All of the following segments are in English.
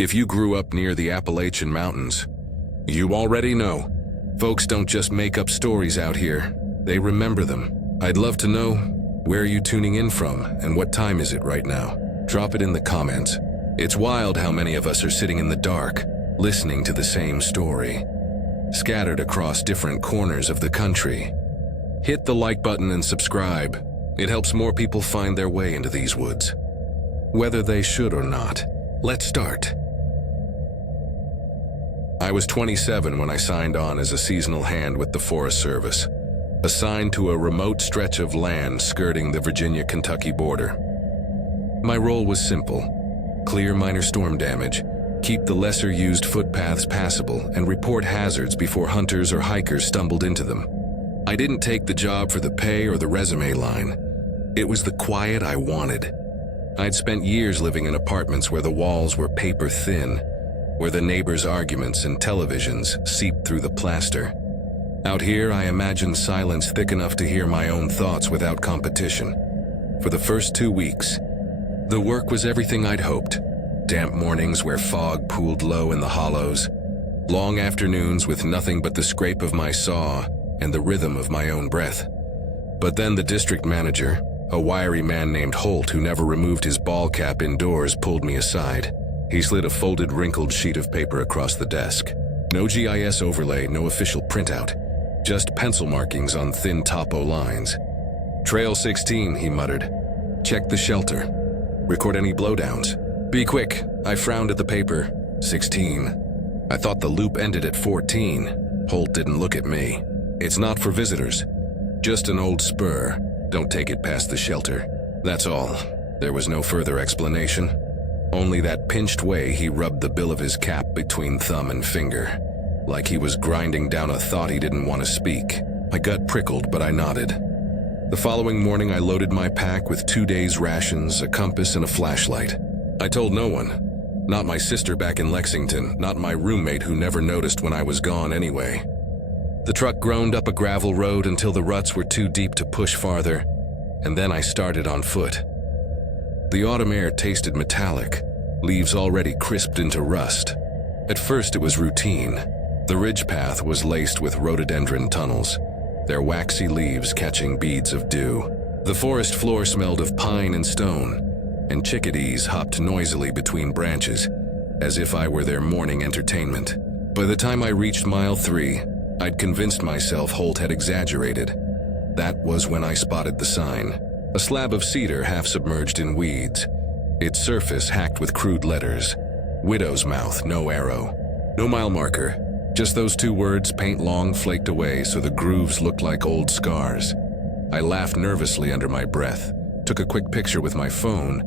If you grew up near the Appalachian Mountains, you already know. Folks don't just make up stories out here, they remember them. I'd love to know, where are you tuning in from and what time is it right now? Drop it in the comments. It's wild how many of us are sitting in the dark, listening to the same story, scattered across different corners of the country. Hit the like button and subscribe. It helps more people find their way into these woods. Whether they should or not, let's start. I was 27 when I signed on as a seasonal hand with the Forest Service, assigned to a remote stretch of land skirting the Virginia-Kentucky border. My role was simple: clear minor storm damage, keep the lesser-used footpaths passable, and report hazards before hunters or hikers stumbled into them. I didn't take the job for the pay or the resume line. It was the quiet I wanted. I'd spent years living in apartments where the walls were paper thin, where the neighbors' arguments and televisions seeped through the plaster. Out here, I imagined silence thick enough to hear my own thoughts without competition. For the first 2 weeks, the work was everything I'd hoped. Damp mornings where fog pooled low in the hollows, long afternoons with nothing but the scrape of my saw and the rhythm of my own breath. But then the district manager, a wiry man named Holt who never removed his ball cap indoors, pulled me aside. He slid a folded, wrinkled sheet of paper across the desk. No GIS overlay, no official printout, just pencil markings on thin topo lines. "Trail 16, he muttered. "Check the shelter. Record any blowdowns. Be quick." I frowned at the paper. 16. I thought the loop ended at 14. Holt didn't look at me. "It's not for visitors. Just an old spur. Don't take it past the shelter. That's all." There was no further explanation. Only that pinched way he rubbed the bill of his cap between thumb and finger, like he was grinding down a thought he didn't want to speak. My gut prickled, but I nodded. The following morning, I loaded my pack with 2 days' rations, a compass, and a flashlight. I told no one. Not my sister back in Lexington, not my roommate who never noticed when I was gone anyway. The truck groaned up a gravel road until the ruts were too deep to push farther, and then I started on foot. The autumn air tasted metallic, leaves already crisped into rust. At first it was routine. The ridge path was laced with rhododendron tunnels, their waxy leaves catching beads of dew. The forest floor smelled of pine and stone, and chickadees hopped noisily between branches, as if I were their morning entertainment. By the time I reached mile 3, I'd convinced myself Holt had exaggerated. That was when I spotted the sign. A slab of cedar half submerged in weeds, its surface hacked with crude letters. Widow's mouth, no arrow. No mile marker, just those 2 words paint long flaked away so the grooves looked like old scars. I laughed nervously under my breath, took a quick picture with my phone,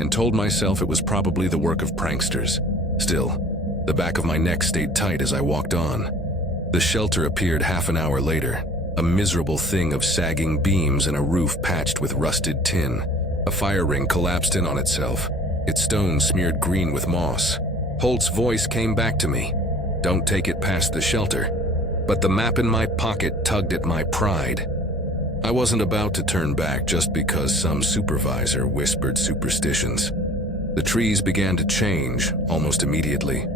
and told myself it was probably the work of pranksters. Still, the back of my neck stayed tight as I walked on. The shelter appeared half an hour later. A miserable thing of sagging beams and a roof patched with rusted tin. A fire ring collapsed in on itself, its stones smeared green with moss. Holt's voice came back to me. "Don't take it past the shelter." But the map in my pocket tugged at my pride. I wasn't about to turn back just because some supervisor whispered superstitions. The trees began to change almost immediately.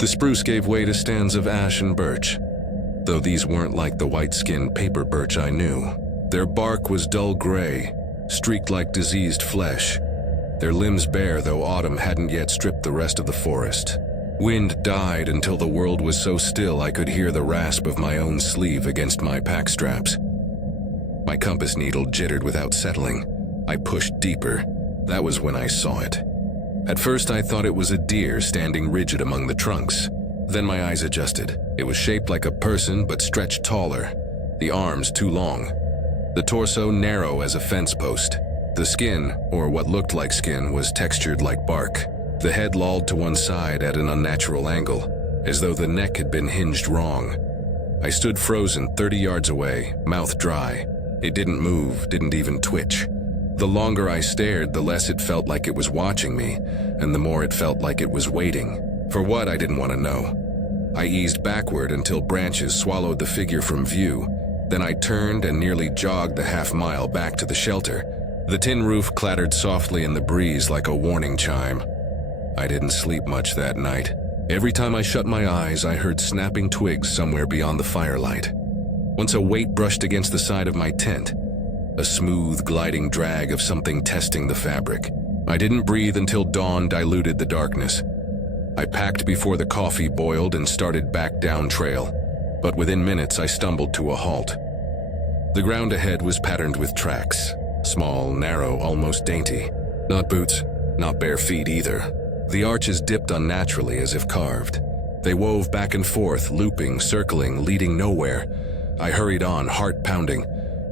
The spruce gave way to stands of ash and birch, though these weren't like the white-skinned paper birch I knew. Their bark was dull gray, streaked like diseased flesh, their limbs bare though autumn hadn't yet stripped the rest of the forest. Wind died until the world was so still I could hear the rasp of my own sleeve against my pack straps. My compass needle jittered without settling. I pushed deeper. That was when I saw it. At first I thought it was a deer standing rigid among the trunks. Then my eyes adjusted. It was shaped like a person but stretched taller, the arms too long, the torso narrow as a fence post. The skin, or what looked like skin, was textured like bark. The head lolled to one side at an unnatural angle, as though the neck had been hinged wrong. I stood frozen 30 yards away, mouth dry. It didn't move, didn't even twitch. The longer I stared, the less it felt like it was watching me, and the more it felt like it was waiting. For what, I didn't want to know. I eased backward until branches swallowed the figure from view. Then I turned and nearly jogged the half-mile back to the shelter. The tin roof clattered softly in the breeze like a warning chime. I didn't sleep much that night. Every time I shut my eyes, I heard snapping twigs somewhere beyond the firelight. Once a weight brushed against the side of my tent, a smooth, gliding drag of something testing the fabric. I didn't breathe until dawn diluted the darkness. I packed before the coffee boiled and started back down trail, but within minutes I stumbled to a halt. The ground ahead was patterned with tracks, small, narrow, almost dainty. Not boots, not bare feet either. The arches dipped unnaturally as if carved. They wove back and forth, looping, circling, leading nowhere. I hurried on, heart pounding.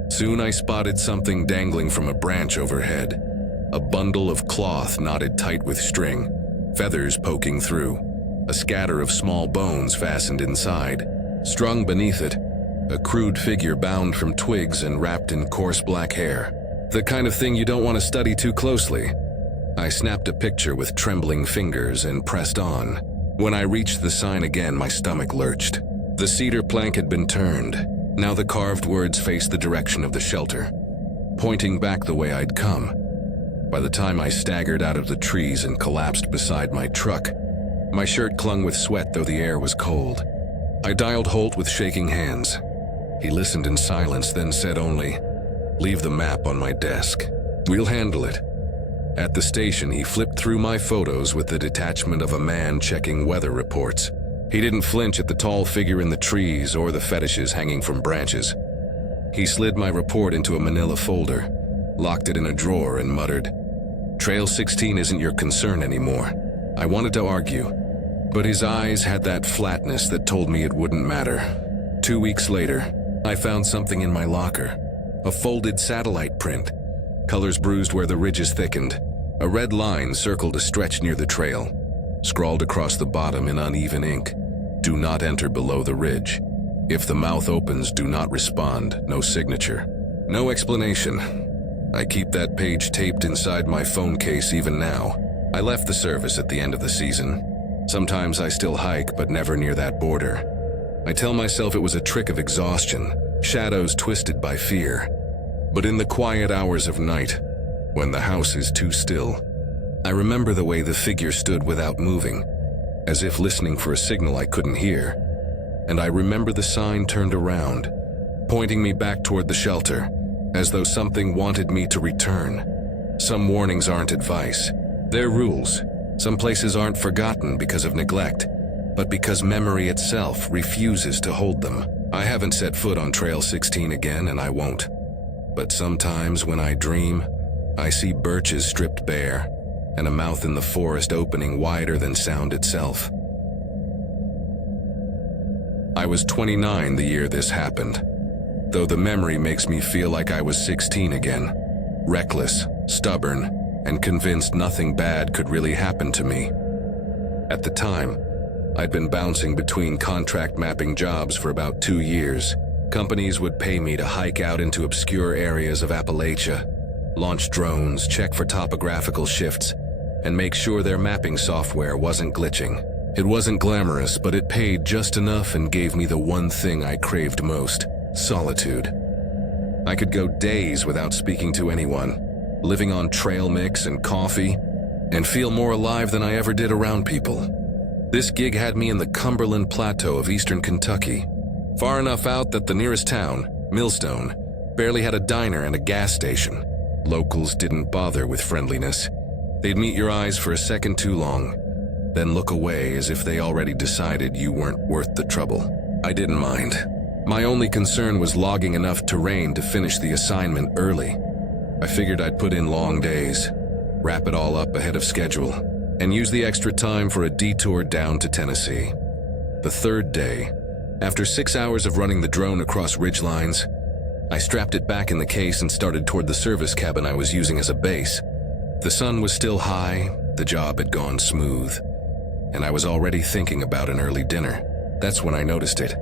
Soon I spotted something dangling from a branch overhead. A bundle of cloth knotted tight with string, feathers poking through, a scatter of small bones fastened inside. Strung beneath it, a crude figure bound from twigs and wrapped in coarse black hair. The kind of thing you don't want to study too closely. I snapped a picture with trembling fingers and pressed on. When I reached the sign again, my stomach lurched. The cedar plank had been turned. Now the carved words faced the direction of the shelter, pointing back the way I'd come. By the time I staggered out of the trees and collapsed beside my truck, my shirt clung with sweat though the air was cold. I dialed Holt with shaking hands. He listened in silence, then said only, "Leave the map on my desk. We'll handle it." At the station, he flipped through my photos with the detachment of a man checking weather reports. He didn't flinch at the tall figure in the trees or the fetishes hanging from branches. He slid my report into a manila folder, locked it in a drawer, and muttered, "Trail 16 isn't your concern anymore." I wanted to argue, but his eyes had that flatness that told me it wouldn't matter. 2 weeks later, I found something in my locker. A folded satellite print, colors bruised where the ridges thickened. A red line circled a stretch near the trail, scrawled across the bottom in uneven ink, "Do not enter below the ridge. If the mouth opens, do not respond, no signature." No explanation. I keep that page taped inside my phone case even now. I left the service at the end of the season. Sometimes I still hike, but never near that border. I tell myself it was a trick of exhaustion, shadows twisted by fear. But in the quiet hours of night, when the house is too still, I remember the way the figure stood without moving, as if listening for a signal I couldn't hear. And I remember the sign turned around, pointing me back toward the shelter, as though something wanted me to return. Some warnings aren't advice. They're rules. Some places aren't forgotten because of neglect, but because memory itself refuses to hold them. I haven't set foot on Trail 16 again, and I won't. But sometimes when I dream, I see birches stripped bare, and a mouth in the forest opening wider than sound itself. I was 29 the year this happened, though the memory makes me feel like I was 16 again, reckless, stubborn, and convinced nothing bad could really happen to me. At the time, I'd been bouncing between contract mapping jobs for about 2 years. Companies would pay me to hike out into obscure areas of Appalachia, launch drones, check for topographical shifts, and make sure their mapping software wasn't glitching. It wasn't glamorous, but it paid just enough and gave me the one thing I craved most: solitude. I could go days without speaking to anyone, living on trail mix and coffee, and feel more alive than I ever did around people. This gig had me in the Cumberland Plateau of eastern Kentucky, far enough out that the nearest town, Millstone, barely had a diner and a gas station. Locals didn't bother with friendliness. They'd meet your eyes for a second too long, then look away as if they already decided you weren't worth the trouble. I didn't mind. My only concern was logging enough terrain to finish the assignment early. I figured I'd put in long days, wrap it all up ahead of schedule, and use the extra time for a detour down to Tennessee. The third day, after 6 hours of running the drone across ridgelines, I strapped it back in the case and started toward the service cabin I was using as a base. The sun was still high, the job had gone smooth, and I was already thinking about an early dinner. That's when I noticed it.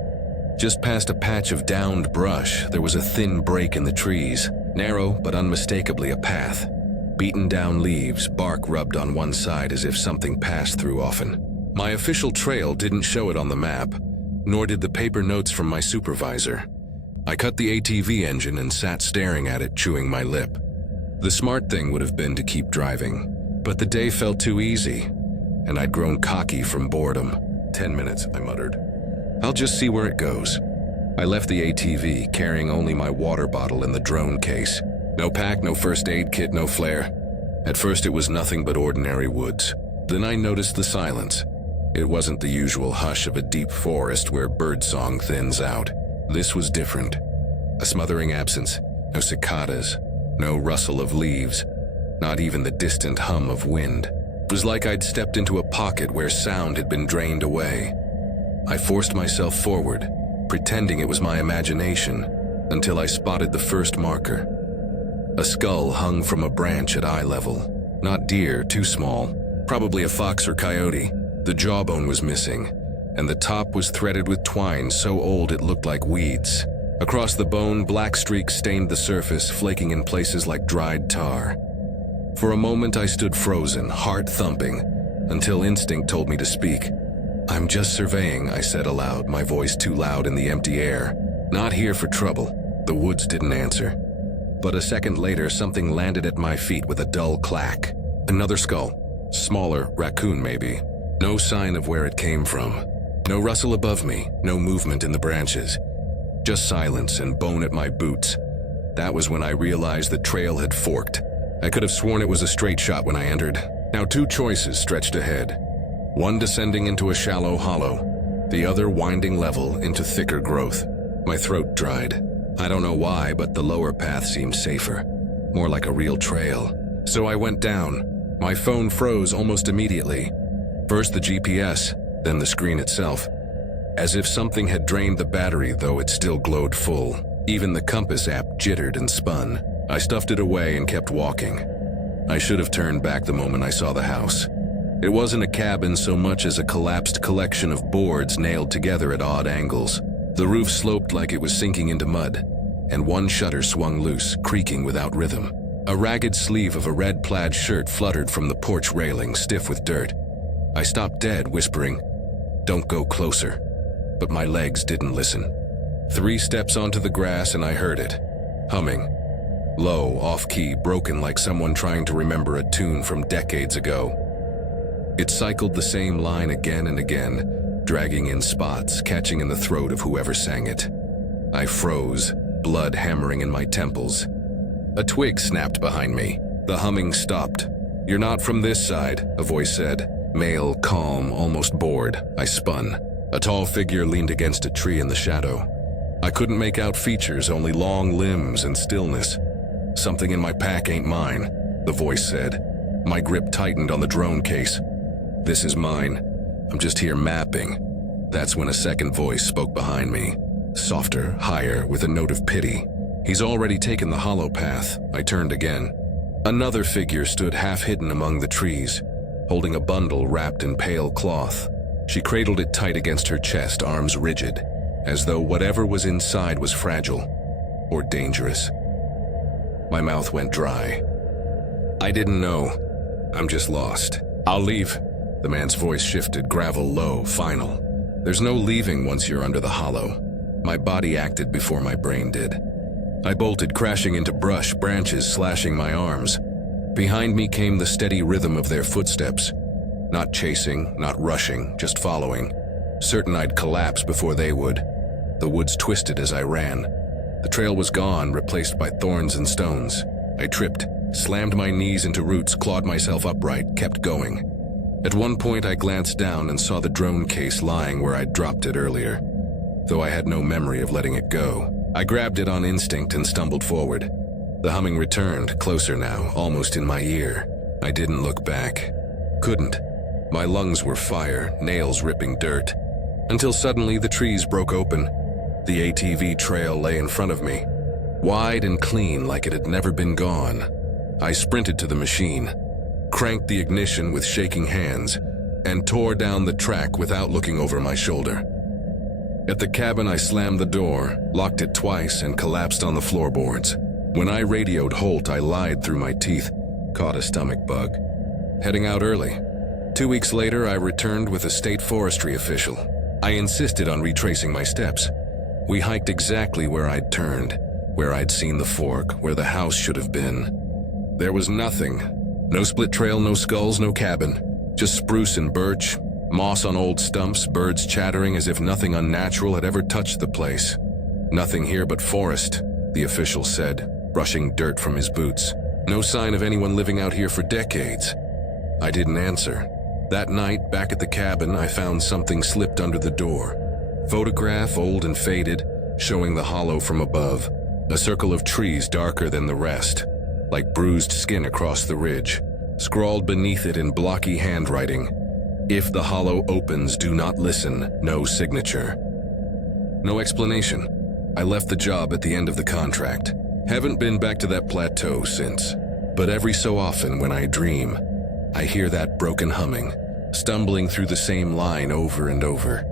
Just past a patch of downed brush, there was a thin break in the trees, narrow but unmistakably a path. Beaten down leaves, bark rubbed on one side as if something passed through often. My official trail didn't show it on the map, nor did the paper notes from my supervisor. I cut the ATV engine and sat staring at it, chewing my lip. The smart thing would have been to keep driving, but the day felt too easy. and I'd grown cocky from boredom. 10 minutes, I muttered. I'll just see where it goes. I left the ATV, carrying only my water bottle and the drone case. No pack, no first aid kit, no flare. At first it was nothing but ordinary woods. Then I noticed the silence. It wasn't the usual hush of a deep forest where birdsong thins out. This was different. A smothering absence. No cicadas. No rustle of leaves. Not even the distant hum of wind. It was like I'd stepped into a pocket where sound had been drained away. I forced myself forward, pretending it was my imagination, until I spotted the first marker. A skull hung from a branch at eye level. Not deer, too small. Probably a fox or coyote. The jawbone was missing, and the top was threaded with twine so old it looked like weeds. Across the bone, black streaks stained the surface, flaking in places like dried tar. For a moment I stood frozen, heart thumping, until instinct told me to speak. "I'm just surveying," I said aloud, my voice too loud in the empty air. "Not here for trouble." The woods didn't answer. But a second later, something landed at my feet with a dull clack. Another skull. Smaller, raccoon maybe. No sign of where it came from. No rustle above me, no movement in the branches. Just silence and bone at my boots. That was when I realized the trail had forked. I could have sworn it was a straight shot when I entered. Now 2 choices stretched ahead. One descending into a shallow hollow, the other winding level into thicker growth. My throat dried. I don't know why, but the lower path seemed safer. More like a real trail. So I went down. My phone froze almost immediately. First the GPS, then the screen itself. As if something had drained the battery, though it still glowed full. Even the compass app jittered and spun. I stuffed it away and kept walking. I should have turned back the moment I saw the house. It wasn't a cabin so much as a collapsed collection of boards nailed together at odd angles. The roof sloped like it was sinking into mud, and one shutter swung loose, creaking without rhythm. A ragged sleeve of a red plaid shirt fluttered from the porch railing, stiff with dirt. I stopped dead, whispering, "Don't go closer." But my legs didn't listen. 3 steps onto the grass and I heard it, humming. Low, off-key, broken like someone trying to remember a tune from decades ago. It cycled the same line again and again, dragging in spots, catching in the throat of whoever sang it. I froze, blood hammering in my temples. A twig snapped behind me. The humming stopped. "You're not from this side," a voice said. Male, calm, almost bored. I spun. A tall figure leaned against a tree in the shadow. I couldn't make out features, only long limbs and stillness. "Something in my pack ain't mine," the voice said. My grip tightened on the drone case. "This is mine. I'm just here mapping." That's when a second voice spoke behind me. Softer, higher, with a note of pity. "He's already taken the hollow path." I turned again. Another figure stood half hidden among the trees, holding a bundle wrapped in pale cloth. She cradled it tight against her chest, arms rigid, as though whatever was inside was fragile or dangerous. My mouth went dry. "I didn't know. I'm just lost. I'll leave." The man's voice shifted, gravel low, final. "There's no leaving once you're under the hollow." My body acted before my brain did. I bolted, crashing into brush, branches slashing my arms. Behind me came the steady rhythm of their footsteps. Not chasing, not rushing, just following. Certain I'd collapse before they would. The woods twisted as I ran. The trail was gone, replaced by thorns and stones. I tripped, slammed my knees into roots, clawed myself upright, kept going. At one point I glanced down and saw the drone case lying where I'd dropped it earlier, though I had no memory of letting it go. I grabbed it on instinct and stumbled forward. The humming returned, closer now, almost in my ear. I didn't look back. Couldn't. My lungs were fire, nails ripping dirt. Until suddenly the trees broke open. The ATV trail lay in front of me, wide and clean like it had never been gone. I sprinted to the machine, cranked the ignition with shaking hands, and tore down the track without looking over my shoulder. At the cabin, I slammed the door, locked it twice, and collapsed on the floorboards. When I radioed Holt, I lied through my teeth, caught a stomach bug. Heading out early. 2 weeks later, I returned with a state forestry official. I insisted on retracing my steps. We hiked exactly where I'd turned, where I'd seen the fork, where the house should have been. There was nothing. No split trail, no skulls, no cabin. Just spruce and birch, moss on old stumps, birds chattering as if nothing unnatural had ever touched the place. Nothing here but forest, the official said, brushing dirt from his boots. No sign of anyone living out here for decades. I didn't answer. That night, back at the cabin, I found something slipped under the door. Photograph, old and faded, showing the hollow from above. A circle of trees darker than the rest, like bruised skin across the ridge. Scrawled beneath it in blocky handwriting, "If the hollow opens, do not listen, no signature." No explanation. I left the job at the end of the contract. Haven't been back to that plateau since. But every so often when I dream, I hear that broken humming, stumbling through the same line over and over.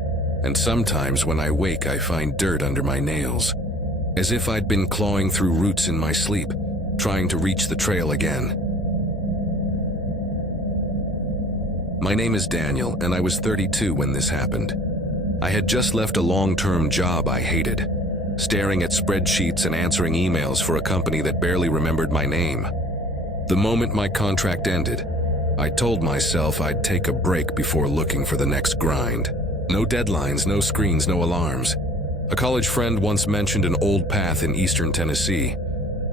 And sometimes when I wake, I find dirt under my nails, as if I'd been clawing through roots in my sleep, trying to reach the trail again. My name is Daniel, and I was 32 when this happened. I had just left a long-term job I hated, staring at spreadsheets and answering emails for a company that barely remembered my name. The moment my contract ended, I told myself I'd take a break before looking for the next grind. No deadlines, no screens, no alarms. A college friend once mentioned an old path in eastern Tennessee,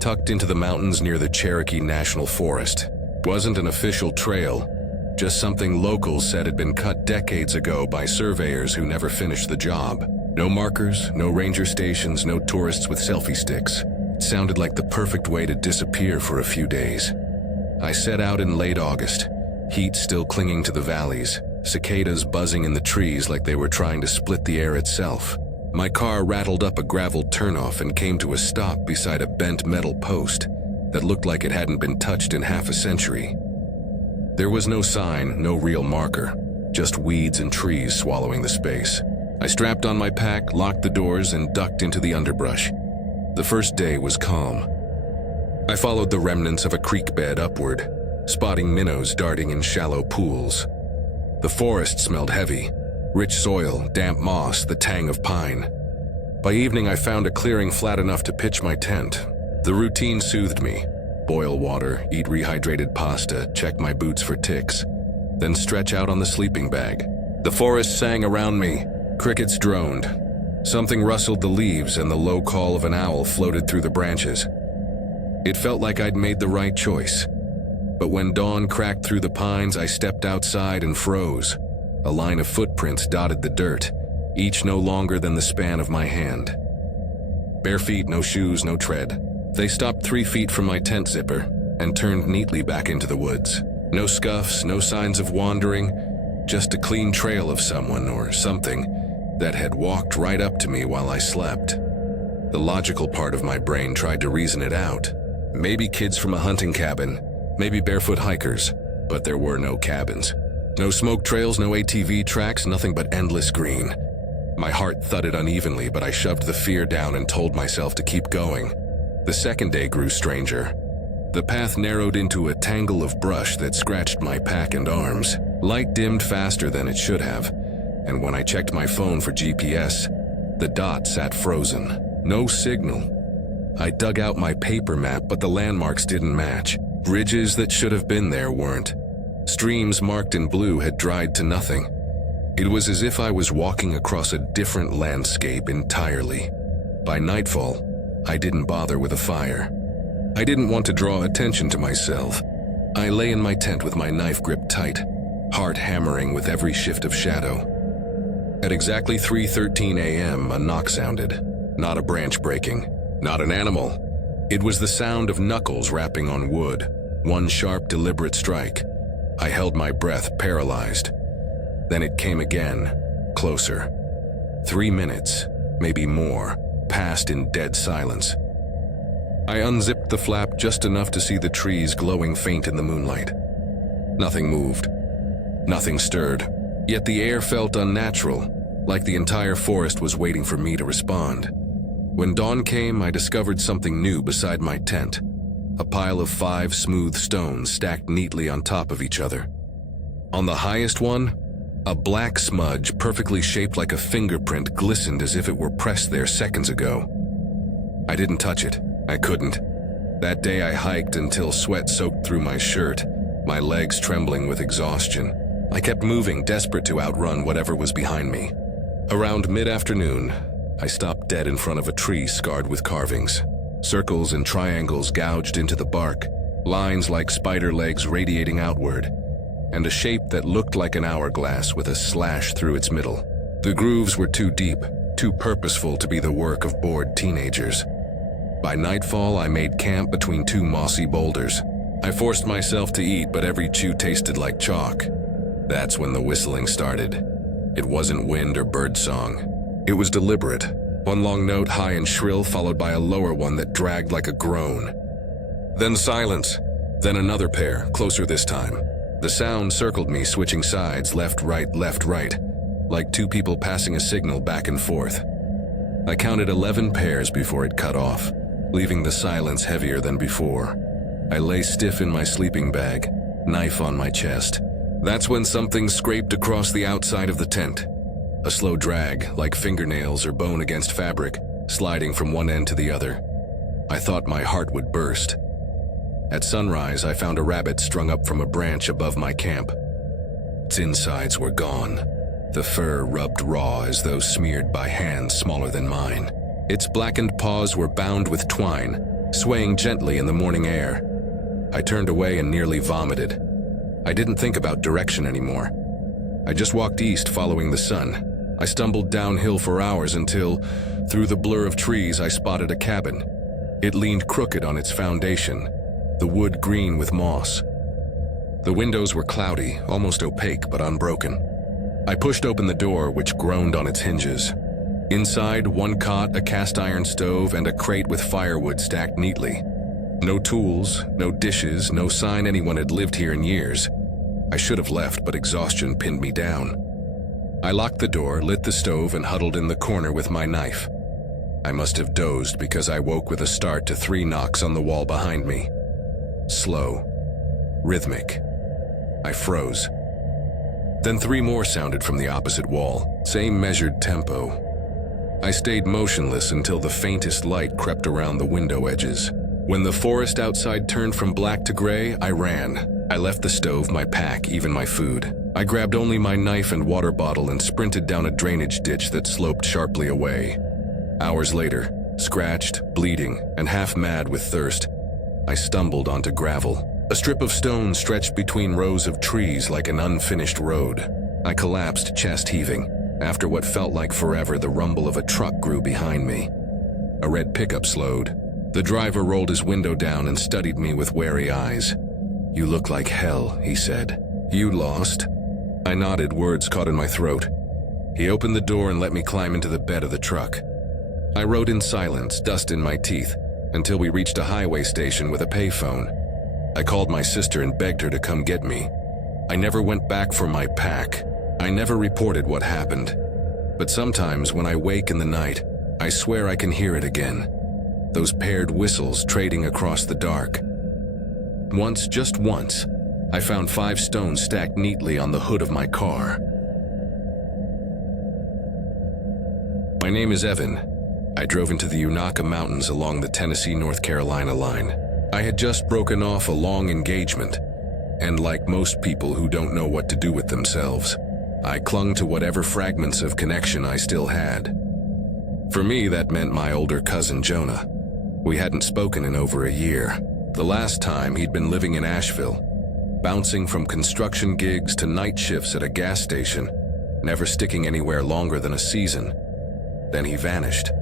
tucked into the mountains near the Cherokee National Forest. It wasn't an official trail, just something locals said had been cut decades ago by surveyors who never finished the job. No markers, no ranger stations, no tourists with selfie sticks. It sounded like the perfect way to disappear for a few days. I set out in late August, heat still clinging to the valleys, cicadas buzzing in the trees like they were trying to split the air itself. My car rattled up a graveled turnoff and came to a stop beside a bent metal post that looked like it hadn't been touched in half a century. There was no sign, no real marker, just weeds and trees swallowing the space. I strapped on my pack, locked the doors, and ducked into the underbrush. The first day was calm. I followed the remnants of a creek bed upward, spotting minnows darting in shallow pools. The forest smelled heavy, rich soil, damp moss, the tang of pine. By evening, I found a clearing flat enough to pitch my tent. The routine soothed me. Boil water, eat rehydrated pasta, check my boots for ticks, then stretch out on the sleeping bag. The forest sang around me. Crickets droned. Something rustled the leaves and the low call of an owl floated through the branches. It felt like I'd made the right choice. But when dawn cracked through the pines, I stepped outside and froze. A line of footprints dotted the dirt, each no longer than the span of my hand. Bare feet, no shoes, no tread. They stopped 3 feet from my tent zipper and turned neatly back into the woods. No scuffs, no signs of wandering, just a clean trail of someone or something that had walked right up to me while I slept. The logical part of my brain tried to reason it out. Maybe kids from a hunting cabin, maybe barefoot hikers, but there were no cabins. No smoke trails, no ATV tracks, nothing but endless green. My heart thudded unevenly, but I shoved the fear down and told myself to keep going. The second day grew stranger. The path narrowed into a tangle of brush that scratched my pack and arms. Light dimmed faster than it should have, and when I checked my phone for GPS, the dot sat frozen. No signal. I dug out my paper map, but the landmarks didn't match. Bridges that should have been there weren't. Streams marked in blue had dried to nothing. It was as if I was walking across a different landscape entirely. By nightfall, I didn't bother with a fire. I didn't want to draw attention to myself. I lay in my tent with my knife gripped tight, heart hammering with every shift of shadow. At exactly 3:13 a.m., a knock sounded. Not a branch breaking, not an animal. It was the sound of knuckles rapping on wood, one sharp, deliberate strike. I held my breath, paralyzed. Then it came again, closer. 3 minutes, maybe more, passed in dead silence. I unzipped the flap just enough to see the trees glowing faint in the moonlight. Nothing moved. Nothing stirred. Yet the air felt unnatural, like the entire forest was waiting for me to respond. When dawn came, I discovered something new beside my tent. A pile of 5 smooth stones stacked neatly on top of each other. On the highest one, a black smudge perfectly shaped like a fingerprint glistened as if it were pressed there seconds ago. I didn't touch it. I couldn't. That day I hiked until sweat soaked through my shirt, my legs trembling with exhaustion. I kept moving, desperate to outrun whatever was behind me. Around mid-afternoon, I stopped dead in front of a tree scarred with carvings. Circles and triangles gouged into the bark, lines like spider legs radiating outward, and a shape that looked like an hourglass with a slash through its middle. The grooves were too deep, too purposeful to be the work of bored teenagers. By nightfall, I made camp between two mossy boulders. I forced myself to eat, but every chew tasted like chalk. That's when the whistling started. It wasn't wind or bird song. It was deliberate. One long note, high and shrill, followed by a lower one that dragged like a groan. Then silence. Then another pair, closer this time. The sound circled me, switching sides, left, right, like two people passing a signal back and forth. I counted 11 pairs before it cut off, leaving the silence heavier than before. I lay stiff in my sleeping bag, knife on my chest. That's when something scraped across the outside of the tent. A slow drag, like fingernails or bone against fabric, sliding from one end to the other. I thought my heart would burst. At sunrise, I found a rabbit strung up from a branch above my camp. Its insides were gone. The fur rubbed raw as though smeared by hands smaller than mine. Its blackened paws were bound with twine, swaying gently in the morning air. I turned away and nearly vomited. I didn't think about direction anymore. I just walked east, following the sun. I stumbled downhill for hours until, through the blur of trees, I spotted a cabin. It leaned crooked on its foundation, the wood green with moss. The windows were cloudy, almost opaque, but unbroken. I pushed open the door, which groaned on its hinges. Inside, one cot, a cast iron stove, and a crate with firewood stacked neatly. No tools, no dishes, no sign anyone had lived here in years. I should have left, but exhaustion pinned me down. I locked the door, lit the stove, and huddled in the corner with my knife. I must have dozed because I woke with a start to 3 knocks on the wall behind me. Slow, rhythmic. I froze. Then 3 more sounded from the opposite wall, same measured tempo. I stayed motionless until the faintest light crept around the window edges. When the forest outside turned from black to gray, I ran. I left the stove, my pack, even my food. I grabbed only my knife and water bottle and sprinted down a drainage ditch that sloped sharply away. Hours later, scratched, bleeding, and half mad with thirst, I stumbled onto gravel. A strip of stone stretched between rows of trees like an unfinished road. I collapsed, chest heaving. After what felt like forever, the rumble of a truck grew behind me. A red pickup slowed. The driver rolled his window down and studied me with wary eyes. "You look like hell," he said. "You lost?" I nodded, words caught in my throat. He opened the door and let me climb into the bed of the truck. I rode in silence, dust in my teeth, until we reached a highway station with a payphone. I called my sister and begged her to come get me. I never went back for my pack. I never reported what happened. But sometimes when I wake in the night, I swear I can hear it again. Those paired whistles trading across the dark. Once, just once, I found 5 stones stacked neatly on the hood of my car. My name is Evan. I drove into the Unnerving Mountains along the Tennessee-North Carolina line. I had just broken off a long engagement, and like most people who don't know what to do with themselves, I clung to whatever fragments of connection I still had. For me, that meant my older cousin Jonah. We hadn't spoken in over a year. The last time, he'd been living in Asheville, bouncing from construction gigs to night shifts at a gas station, never sticking anywhere longer than a season. Then he vanished.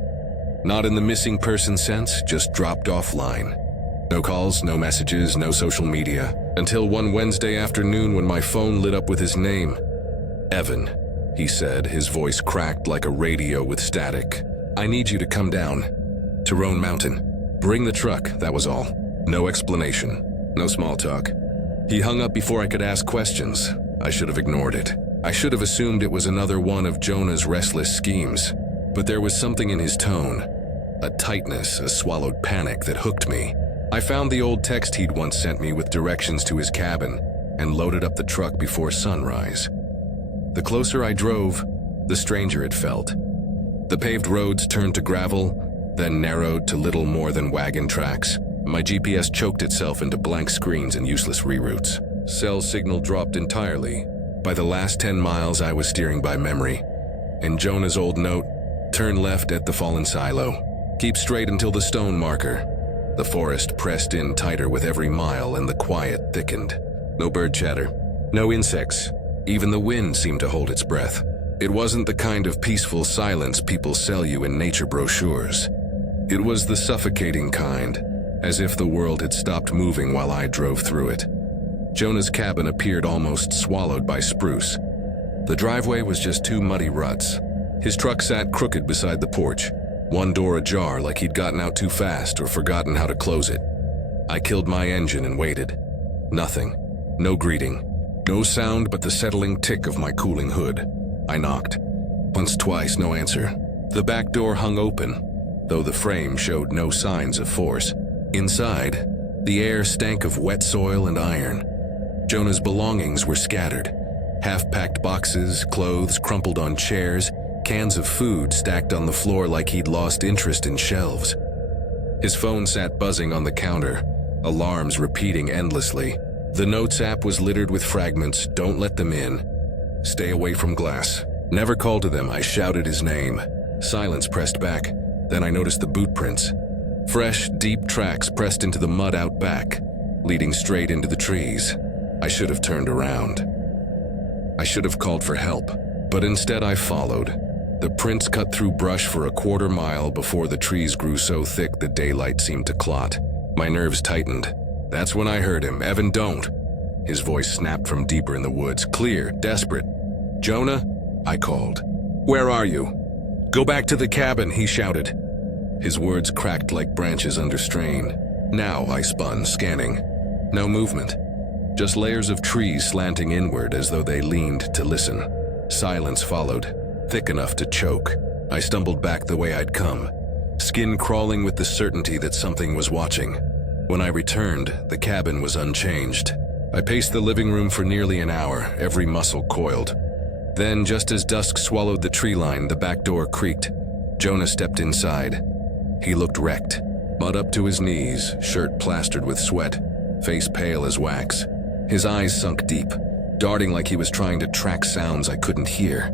Not in the missing person sense, just dropped offline. No calls, no messages, no social media, until one Wednesday afternoon when my phone lit up with his name. "Evan," he said, his voice cracked like a radio with static. "I need you to come down to Roan Mountain. Bring the truck," that was all. No explanation, no small talk. He hung up before I could ask questions. I should have ignored it. I should have assumed it was another one of Jonah's restless schemes. But there was something in his tone, a tightness, a swallowed panic that hooked me. I found the old text he'd once sent me with directions to his cabin and loaded up the truck before sunrise. The closer I drove, the stranger it felt. The paved roads turned to gravel, then narrowed to little more than wagon tracks. My GPS choked itself into blank screens and useless reroutes. Cell signal dropped entirely. By the last 10 miles, I was steering by memory. And Jonah's old note, turn left at the fallen silo. Keep straight until the stone marker. The forest pressed in tighter with every mile and the quiet thickened. No bird chatter, no insects. Even the wind seemed to hold its breath. It wasn't the kind of peaceful silence people sell you in nature brochures. It was the suffocating kind, as if the world had stopped moving while I drove through it. Jonah's cabin appeared almost swallowed by spruce. The driveway was just two muddy ruts. His truck sat crooked beside the porch, one door ajar like he'd gotten out too fast or forgotten how to close it. I killed my engine and waited. Nothing. No greeting. No sound but the settling tick of my cooling hood. I knocked. Once, twice, no answer. The back door hung open, though the frame showed no signs of force. Inside, the air stank of wet soil and iron. Jonah's belongings were scattered. Half-packed boxes, clothes crumpled on chairs, cans of food stacked on the floor like he'd lost interest in shelves. His phone sat buzzing on the counter, alarms repeating endlessly. The Notes app was littered with fragments. Don't let them in. Stay away from glass. Never call to them. I shouted his name. Silence pressed back. Then I noticed the boot prints. Fresh, deep tracks pressed into the mud out back, leading straight into the trees. I should have turned around. I should have called for help, but instead I followed. The prints cut through brush for a quarter mile before the trees grew so thick the daylight seemed to clot. My nerves tightened. That's when I heard him. Evan, don't. His voice snapped from deeper in the woods, clear, desperate. Jonah? I called. Where are you? Go back to the cabin, he shouted. His words cracked like branches under strain. Now I spun, scanning. No movement. Just layers of trees slanting inward as though they leaned to listen. Silence followed, thick enough to choke. I stumbled back the way I'd come, skin crawling with the certainty that something was watching. When I returned, the cabin was unchanged. I paced the living room for nearly an hour, every muscle coiled. Then, just as dusk swallowed the tree line, the back door creaked. Jonah stepped inside. He looked wrecked, mud up to his knees, shirt plastered with sweat, face pale as wax. His eyes sunk deep, darting like he was trying to track sounds I couldn't hear.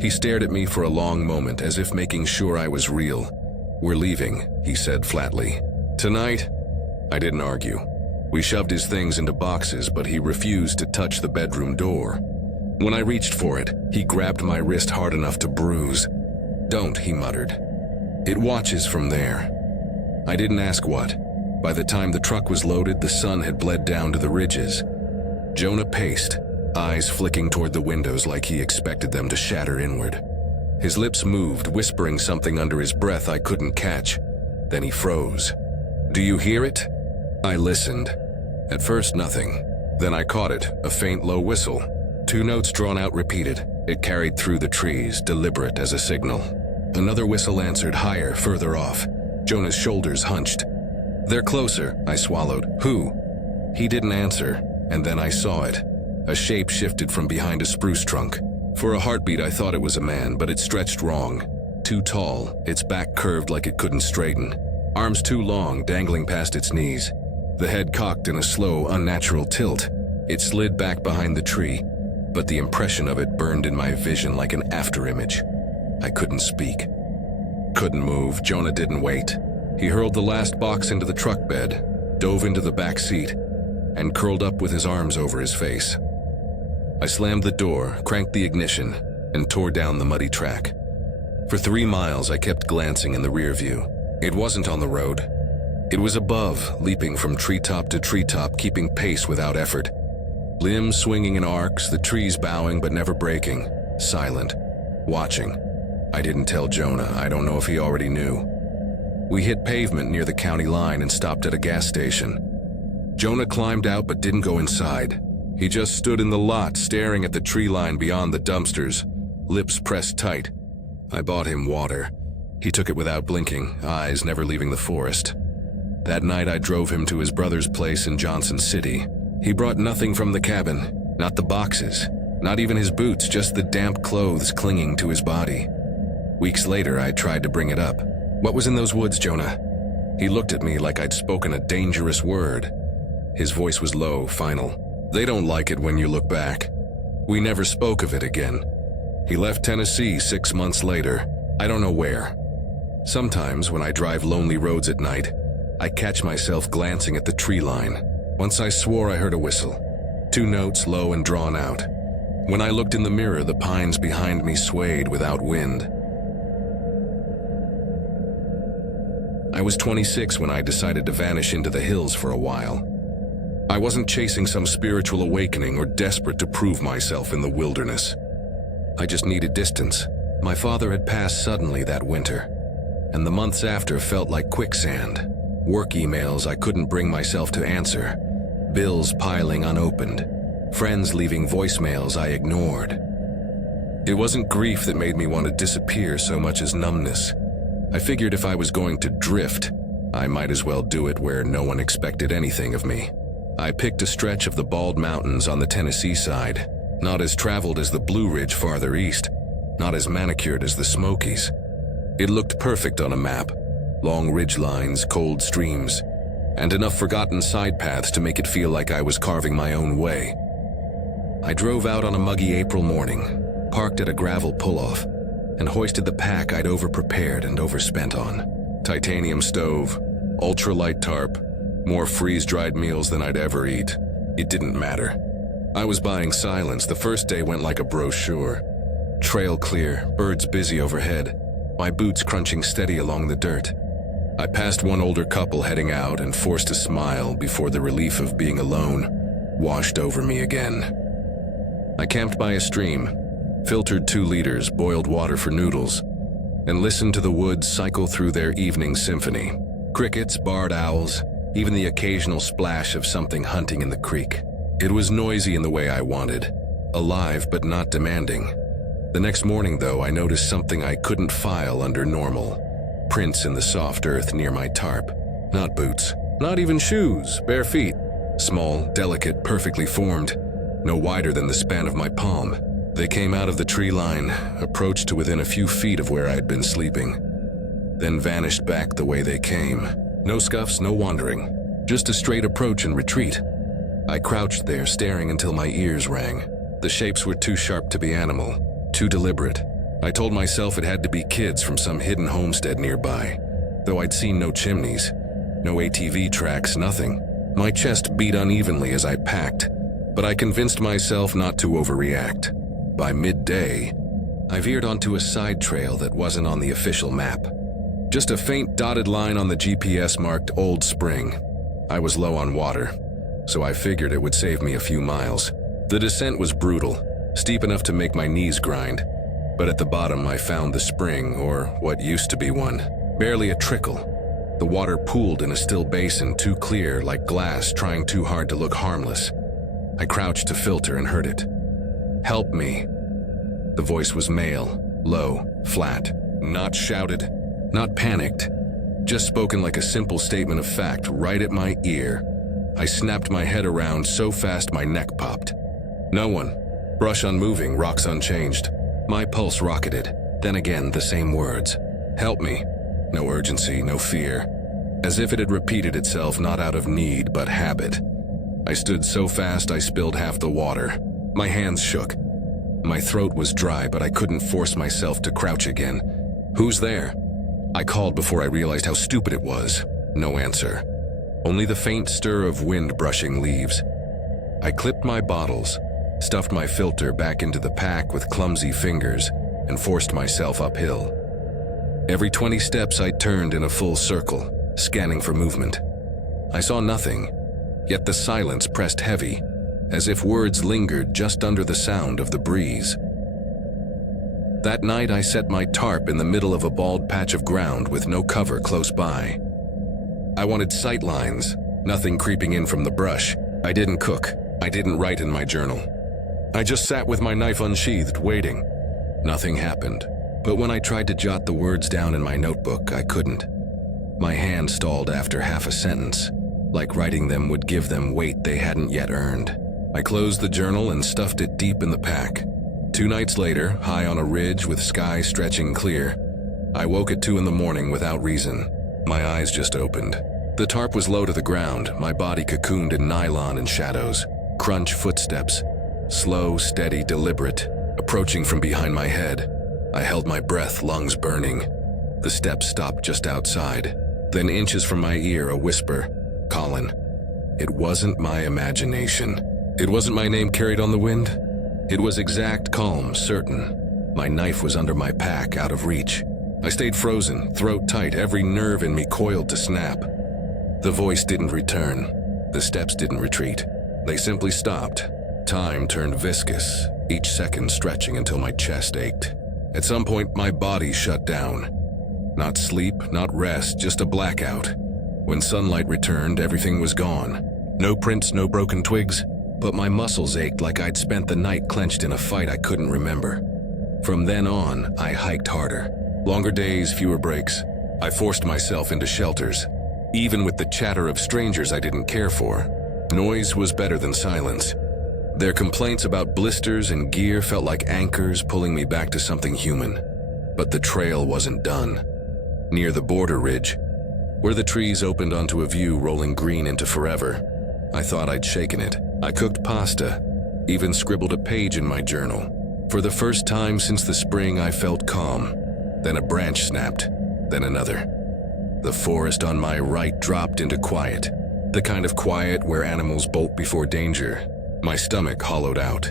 He stared at me for a long moment, as if making sure I was real. We're leaving, he said flatly. Tonight? I didn't argue. We shoved his things into boxes, but he refused to touch the bedroom door. When I reached for it, he grabbed my wrist hard enough to bruise. Don't, he muttered. It watches from there. I didn't ask what. By the time the truck was loaded, the sun had bled down to the ridges. Jonah paced, eyes flicking toward the windows like he expected them to shatter inward. His lips moved, whispering something under his breath I couldn't catch. Then he froze. Do you hear it? I listened. At first, nothing. Then I caught it, a faint low whistle. 2 notes drawn out repeated. It carried through the trees, deliberate as a signal. Another whistle answered higher, further off. Jonah's shoulders hunched. They're closer, I swallowed. Who? He didn't answer, and then I saw it. A shape shifted from behind a spruce trunk. For a heartbeat, I thought it was a man, but it stretched wrong. Too tall, its back curved like it couldn't straighten. Arms too long, dangling past its knees. The head cocked in a slow, unnatural tilt. It slid back behind the tree, but the impression of it burned in my vision like an afterimage. I couldn't speak. Couldn't move. Jonah didn't wait. He hurled the last box into the truck bed, dove into the back seat, and curled up with his arms over his face. I slammed the door, cranked the ignition, and tore down the muddy track. For 3 miles, I kept glancing in the rear view. It wasn't on the road. It was above, leaping from treetop to treetop, keeping pace without effort. Limbs swinging in arcs, the trees bowing but never breaking. Silent. Watching. I didn't tell Jonah. I don't know if he already knew. We hit pavement near the county line and stopped at a gas station. Jonah climbed out but didn't go inside. He just stood in the lot, staring at the tree line beyond the dumpsters, lips pressed tight. I bought him water. He took it without blinking, eyes never leaving the forest. That night I drove him to his brother's place in Johnson City. He brought nothing from the cabin, not the boxes, not even his boots, just the damp clothes clinging to his body. Weeks later, I tried to bring it up. What was in those woods, Jonah? He looked at me like I'd spoken a dangerous word. His voice was low, final. They don't like it when you look back. We never spoke of it again. He left Tennessee 6 months later. I don't know where. Sometimes when I drive lonely roads at night, I catch myself glancing at the tree line. Once I swore I heard a whistle. 2 notes, low and drawn out. When I looked in the mirror, the pines behind me swayed without wind. I was 26 when I decided to vanish into the hills for a while. I wasn't chasing some spiritual awakening or desperate to prove myself in the wilderness. I just needed distance. My father had passed suddenly that winter, and the months after felt like quicksand. Work emails I couldn't bring myself to answer, bills piling unopened, friends leaving voicemails I ignored. It wasn't grief that made me want to disappear so much as numbness. I figured if I was going to drift, I might as well do it where no one expected anything of me. I picked a stretch of the Bald Mountains on the Tennessee side, not as traveled as the Blue Ridge farther east, not as manicured as the Smokies. It looked perfect on a map, long ridge lines, cold streams, and enough forgotten side paths to make it feel like I was carving my own way. I drove out on a muggy April morning, parked at a gravel pull-off, and hoisted the pack I'd over-prepared and overspent on. Titanium stove, ultralight tarp, more freeze-dried meals than I'd ever eat. It didn't matter. I was buying silence. The first day went like a brochure. Trail clear, birds busy overhead, my boots crunching steady along the dirt. I passed one older couple heading out and forced a smile before the relief of being alone washed over me again. I camped by a stream, filtered 2 liters, boiled water for noodles, and listened to the woods cycle through their evening symphony. Crickets, barred owls, even the occasional splash of something hunting in the creek. It was noisy in the way I wanted, alive but not demanding. The next morning, though, I noticed something I couldn't file under normal. Prints in the soft earth near my tarp. Not boots, not even shoes, bare feet. Small, delicate, perfectly formed, no wider than the span of my palm. They came out of the tree line, approached to within a few feet of where I'd been sleeping, then vanished back the way they came. No scuffs, no wandering, just a straight approach and retreat. I crouched there, staring until my ears rang. The shapes were too sharp to be animal, too deliberate. I told myself it had to be kids from some hidden homestead nearby, though I'd seen no chimneys, no ATV tracks, nothing. My chest beat unevenly as I packed, but I convinced myself not to overreact. By midday, I veered onto a side trail that wasn't on the official map. Just a faint dotted line on the GPS marked Old Spring. I was low on water, so I figured it would save me a few miles. The descent was brutal, steep enough to make my knees grind, but at the bottom I found the spring, or what used to be one, barely a trickle. The water pooled in a still basin, too clear, like glass trying too hard to look harmless. I crouched to filter and heard it. "Help me." The voice was male, low, flat, not shouted, not panicked, just spoken like a simple statement of fact right at my ear. I snapped my head around so fast my neck popped. No one. Brush unmoving, rocks unchanged. My pulse rocketed. Then again, the same words. "Help me." No urgency, no fear. As if it had repeated itself not out of need, but habit. I stood so fast I spilled half the water. My hands shook. My throat was dry, but I couldn't force myself to crouch again. "Who's there?" I called before I realized how stupid it was. No answer. Only the faint stir of wind brushing leaves. I clipped my bottles, stuffed my filter back into the pack with clumsy fingers, and forced myself uphill. Every 20 steps I turned in a full circle, scanning for movement. I saw nothing, yet the silence pressed heavy, as if words lingered just under the sound of the breeze. That night I set my tarp in the middle of a bald patch of ground with no cover close by. I wanted sight lines, nothing creeping in from the brush. I didn't cook. I didn't write in my journal. I just sat with my knife unsheathed, waiting. Nothing happened, but when I tried to jot the words down in my notebook, I couldn't. My hand stalled after half a sentence, like writing them would give them weight they hadn't yet earned. I closed the journal and stuffed it deep in the pack. 2 nights later, high on a ridge with sky stretching clear, I woke at 2 in the morning without reason. My eyes just opened. The tarp was low to the ground, my body cocooned in nylon and shadows. Crunch, footsteps. Slow, steady, deliberate, approaching from behind my head. I held my breath, lungs burning. The steps stopped just outside. Then inches from my ear, a whisper. Colin. It wasn't my imagination. It wasn't my name carried on the wind. It was exact, calm, certain. My knife was under my pack, out of reach. I stayed frozen, throat tight, every nerve in me coiled to snap. The voice didn't return. The steps didn't retreat. They simply stopped. Time turned viscous, each second stretching until my chest ached. At some point, my body shut down. Not sleep, not rest, just a blackout. When sunlight returned, everything was gone. No prints, no broken twigs, but my muscles ached like I'd spent the night clenched in a fight I couldn't remember. From then on, I hiked harder. Longer days, fewer breaks. I forced myself into shelters, even with the chatter of strangers I didn't care for. Noise was better than silence. Their complaints about blisters and gear felt like anchors pulling me back to something human. But the trail wasn't done. Near the border ridge, where the trees opened onto a view rolling green into forever, I thought I'd shaken it. I cooked pasta, even scribbled a page in my journal. For the first time since the spring, I felt calm. Then a branch snapped, then another. The forest on my right dropped into quiet, the kind of quiet where animals bolt before danger. My stomach hollowed out,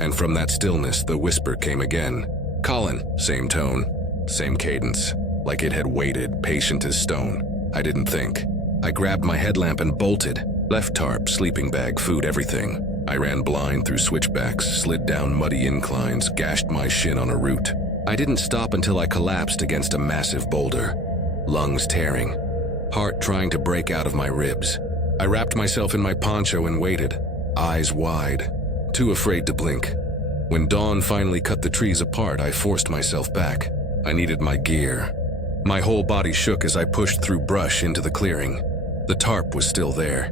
and from that stillness the whisper came again. Colin, same tone, same cadence, like it had waited, patient as stone. I didn't think. I grabbed my headlamp and bolted. Left tarp, sleeping bag, food, everything. I ran blind through switchbacks, slid down muddy inclines, gashed my shin on a root. I didn't stop until I collapsed against a massive boulder, lungs tearing, heart trying to break out of my ribs. I wrapped myself in my poncho and waited, eyes wide, too afraid to blink. When dawn finally cut the trees apart, I forced myself back. I needed my gear. My whole body shook as I pushed through brush into the clearing. The tarp was still there.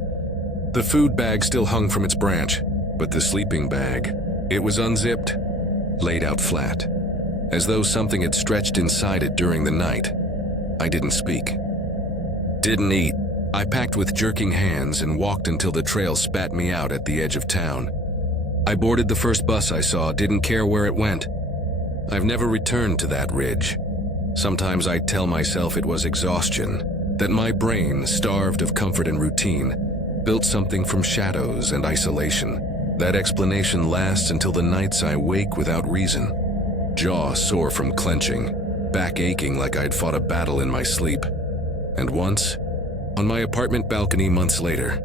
The food bag still hung from its branch, but the sleeping bag, it was unzipped, laid out flat, as though something had stretched inside it during the night. I didn't speak. Didn't eat. I packed with jerking hands and walked until the trail spat me out at the edge of town. I boarded the first bus I saw, didn't care where it went. I've never returned to that ridge. Sometimes I tell myself it was exhaustion, that my brain, starved of comfort and routine, built something from shadows and isolation. That explanation lasts until the nights I wake without reason. Jaw sore from clenching, back aching like I'd fought a battle in my sleep. And once, on my apartment balcony months later,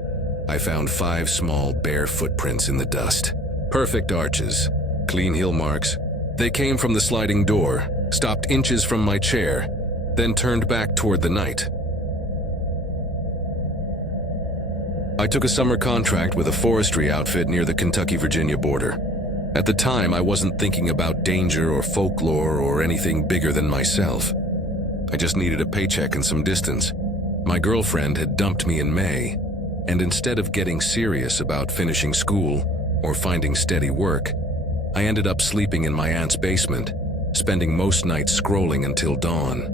I found 5 small, bare footprints in the dust. Perfect arches, clean heel marks. They came from the sliding door, stopped inches from my chair, then turned back toward the night. I took a summer contract with a forestry outfit near the Kentucky-Virginia border. At the time, I wasn't thinking about danger or folklore or anything bigger than myself. I just needed a paycheck and some distance. My girlfriend had dumped me in May, and instead of getting serious about finishing school or finding steady work, I ended up sleeping in my aunt's basement, spending most nights scrolling until dawn.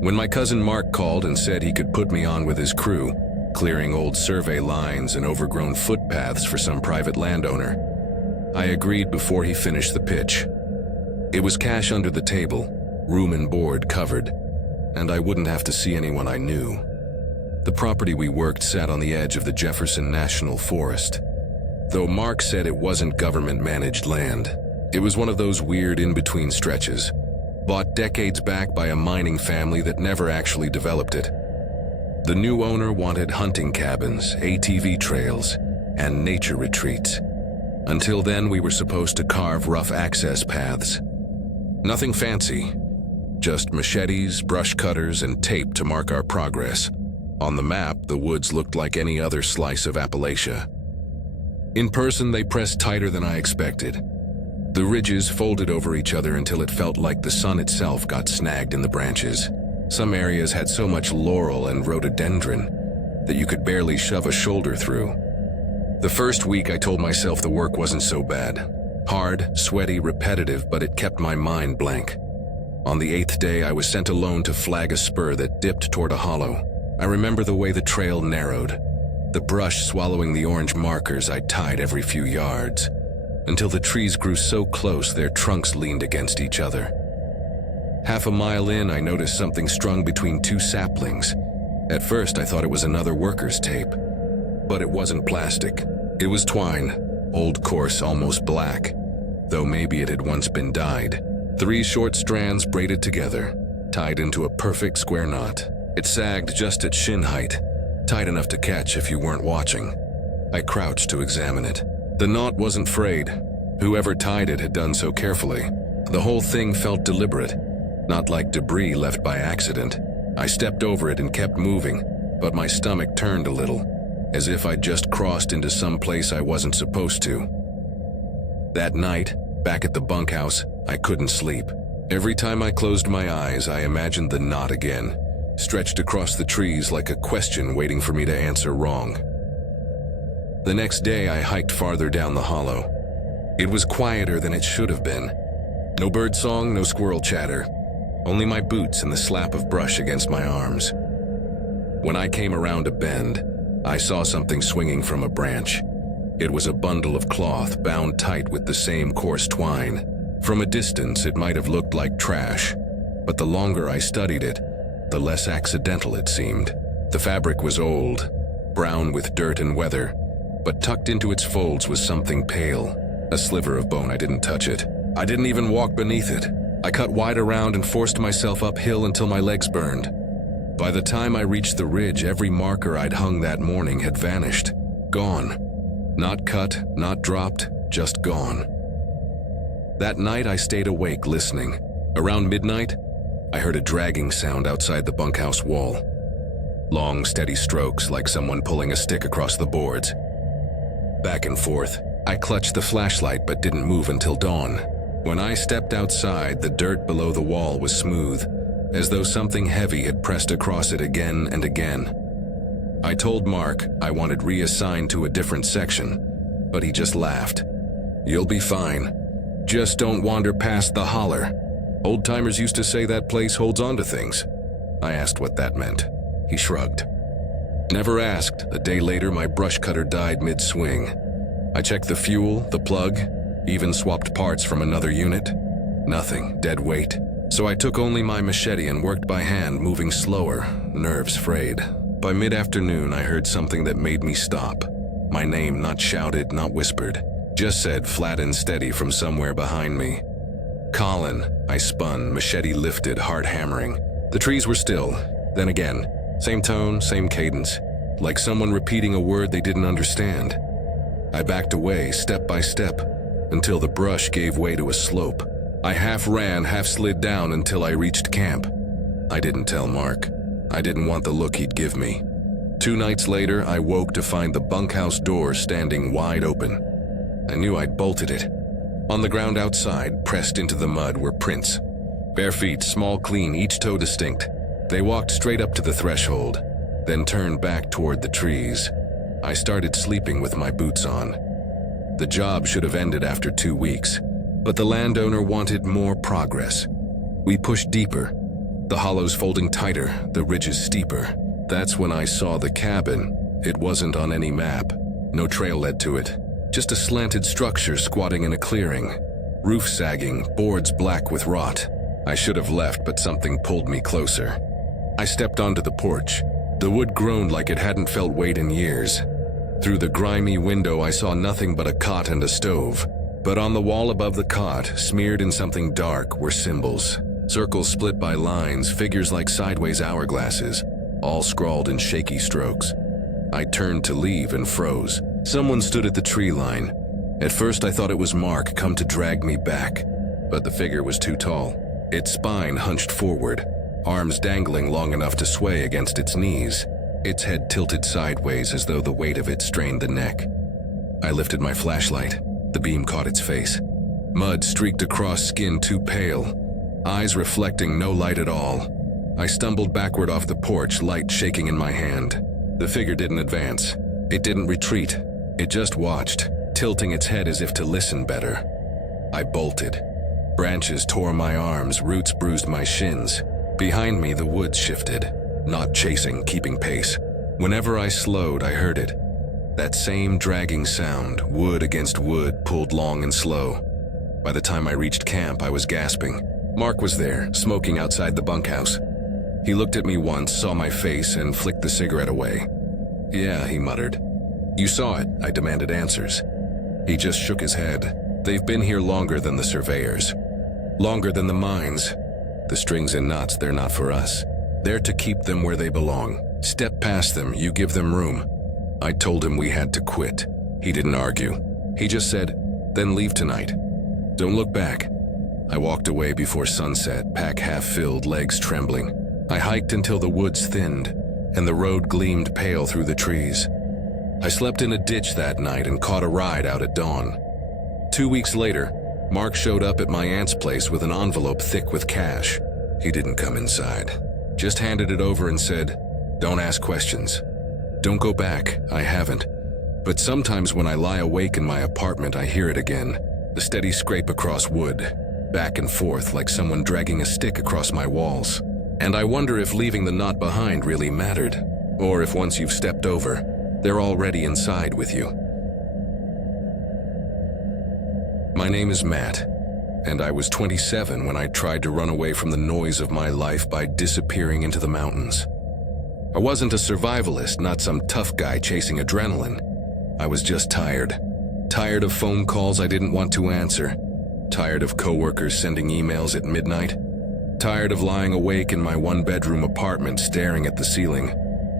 When my cousin Mark called and said he could put me on with his crew, clearing old survey lines and overgrown footpaths for some private landowner, I agreed before he finished the pitch. It was cash under the table, room and board covered, and I wouldn't have to see anyone I knew. The property we worked sat on the edge of the Jefferson National Forest. Though Mark said it wasn't government-managed land, it was one of those weird in-between stretches, bought decades back by a mining family that never actually developed it. The new owner wanted hunting cabins, ATV trails, and nature retreats. Until then, we were supposed to carve rough access paths. Nothing fancy, just machetes, brush cutters, and tape to mark our progress. On the map, the woods looked like any other slice of Appalachia. In person, they pressed tighter than I expected. The ridges folded over each other until it felt like the sun itself got snagged in the branches. Some areas had so much laurel and rhododendron that you could barely shove a shoulder through. The first week, I told myself the work wasn't so bad. Hard, sweaty, repetitive, but it kept my mind blank. On the 8th day, I was sent alone to flag a spur that dipped toward a hollow. I remember the way the trail narrowed, the brush swallowing the orange markers I tied every few yards. until the trees grew so close their trunks leaned against each other. Half a mile in, I noticed something strung between two saplings. At first, I thought it was another worker's tape. But it wasn't plastic. It was twine, old coarse, almost black, though maybe it had once been dyed. 3 short strands braided together, tied into a perfect square knot. It sagged just at shin height, tight enough to catch if you weren't watching. I crouched to examine it. The knot wasn't frayed. Whoever tied it had done so carefully. The whole thing felt deliberate, not like debris left by accident. I stepped over it and kept moving, but my stomach turned a little, as if I'd just crossed into some place I wasn't supposed to. That night, back at the bunkhouse, I couldn't sleep. Every time I closed my eyes, I imagined the knot again, stretched across the trees like a question waiting for me to answer wrong. The next day, I hiked farther down the hollow. It was quieter than it should have been. No bird song, no squirrel chatter, only my boots and the slap of brush against my arms. When I came around a bend, I saw something swinging from a branch. It was a bundle of cloth bound tight with the same coarse twine. From a distance, it might have looked like trash, but the longer I studied it, the less accidental it seemed. The fabric was old, brown with dirt and weather, but tucked into its folds was something pale, a sliver of bone. I didn't touch it. I didn't even walk beneath it. I cut wide around and forced myself uphill until my legs burned. By the time I reached the ridge, every marker I'd hung that morning had vanished. Gone. Not cut, not dropped, just gone. That night I stayed awake listening. Around midnight, I heard a dragging sound outside the bunkhouse wall. Long, steady strokes like someone pulling a stick across the boards. Back and forth, I clutched the flashlight but didn't move until dawn. When I stepped outside, the dirt below the wall was smooth, as though something heavy had pressed across it again and again. I told Mark I wanted reassigned to a different section, but he just laughed. "You'll be fine. Just don't wander past the holler. Old-timers used to say that place holds on to things." I asked what that meant. He shrugged. Never asked. A day later, my brush cutter died mid-swing. I checked the fuel, the plug, even swapped parts from another unit. Nothing, dead weight. So I took only my machete and worked by hand, moving slower, nerves frayed. By mid-afternoon, I heard something that made me stop. My name, not shouted, not whispered, just said flat and steady from somewhere behind me. "Colin." I spun, machete lifted, heart hammering. The trees were still. Then again, same tone, same cadence, like someone repeating a word they didn't understand. I backed away, step by step, until the brush gave way to a slope. I half ran, half slid down until I reached camp. I didn't tell Mark. I didn't want the look he'd give me. 2 nights later, I woke to find the bunkhouse door standing wide open. I knew I'd bolted it. On the ground outside, pressed into the mud, were prints. Bare feet, small, clean, each toe distinct. They walked straight up to the threshold, then turned back toward the trees. I started sleeping with my boots on. The job should have ended after 2 weeks, but the landowner wanted more progress. We pushed deeper, the hollows folding tighter, the ridges steeper. That's when I saw the cabin. It wasn't on any map. No trail led to it. Just a slanted structure squatting in a clearing. Roof sagging, boards black with rot. I should have left, but something pulled me closer. I stepped onto the porch. The wood groaned like it hadn't felt weight in years. Through the grimy window, I saw nothing but a cot and a stove. But on the wall above the cot, smeared in something dark, were symbols. Circles split by lines, figures like sideways hourglasses, all scrawled in shaky strokes. I turned to leave and froze. Someone stood at the tree line. At first I thought it was Mark, come to drag me back, but the figure was too tall. Its spine hunched forward, arms dangling long enough to sway against its knees. Its head tilted sideways as though the weight of it strained the neck. I lifted my flashlight. The beam caught its face. Mud streaked across skin too pale, eyes reflecting no light at all. I stumbled backward off the porch, light shaking in my hand. The figure didn't advance. It didn't retreat. It just watched, tilting its head as if to listen better. I bolted. Branches tore my arms, roots bruised my shins. Behind me, the woods shifted. Not chasing, keeping pace. Whenever I slowed, I heard it. That same dragging sound, wood against wood, pulled long and slow. By the time I reached camp, I was gasping. Mark was there, smoking outside the bunkhouse. He looked at me once, saw my face, and flicked the cigarette away. "Yeah," he muttered. "You saw it," I demanded answers. He just shook his head. "They've been here longer than the surveyors. Longer than the mines. The strings and knots, they're not for us. They're to keep them where they belong. Step past them, you give them room." I told him we had to quit. He didn't argue. He just said, "Then leave tonight. Don't look back." I walked away before sunset, pack half filled, legs trembling. I hiked until the woods thinned, and the road gleamed pale through the trees. I slept in a ditch that night and caught a ride out at dawn. 2 weeks later, Mark showed up at my aunt's place with an envelope thick with cash. He didn't come inside, just handed it over and said, "Don't ask questions. Don't go back, I haven't. But sometimes when I lie awake in my apartment, I hear it again, the steady scrape across wood, back and forth like someone dragging a stick across my walls. And I wonder if leaving the knot behind really mattered, or if once you've stepped over, they're already inside with you." My name is Matt, and I was 27 when I tried to run away from the noise of my life by disappearing into the mountains. I wasn't a survivalist, not some tough guy chasing adrenaline. I was just tired. Tired of phone calls I didn't want to answer. Tired of coworkers sending emails at midnight. Tired of lying awake in my one-bedroom apartment staring at the ceiling,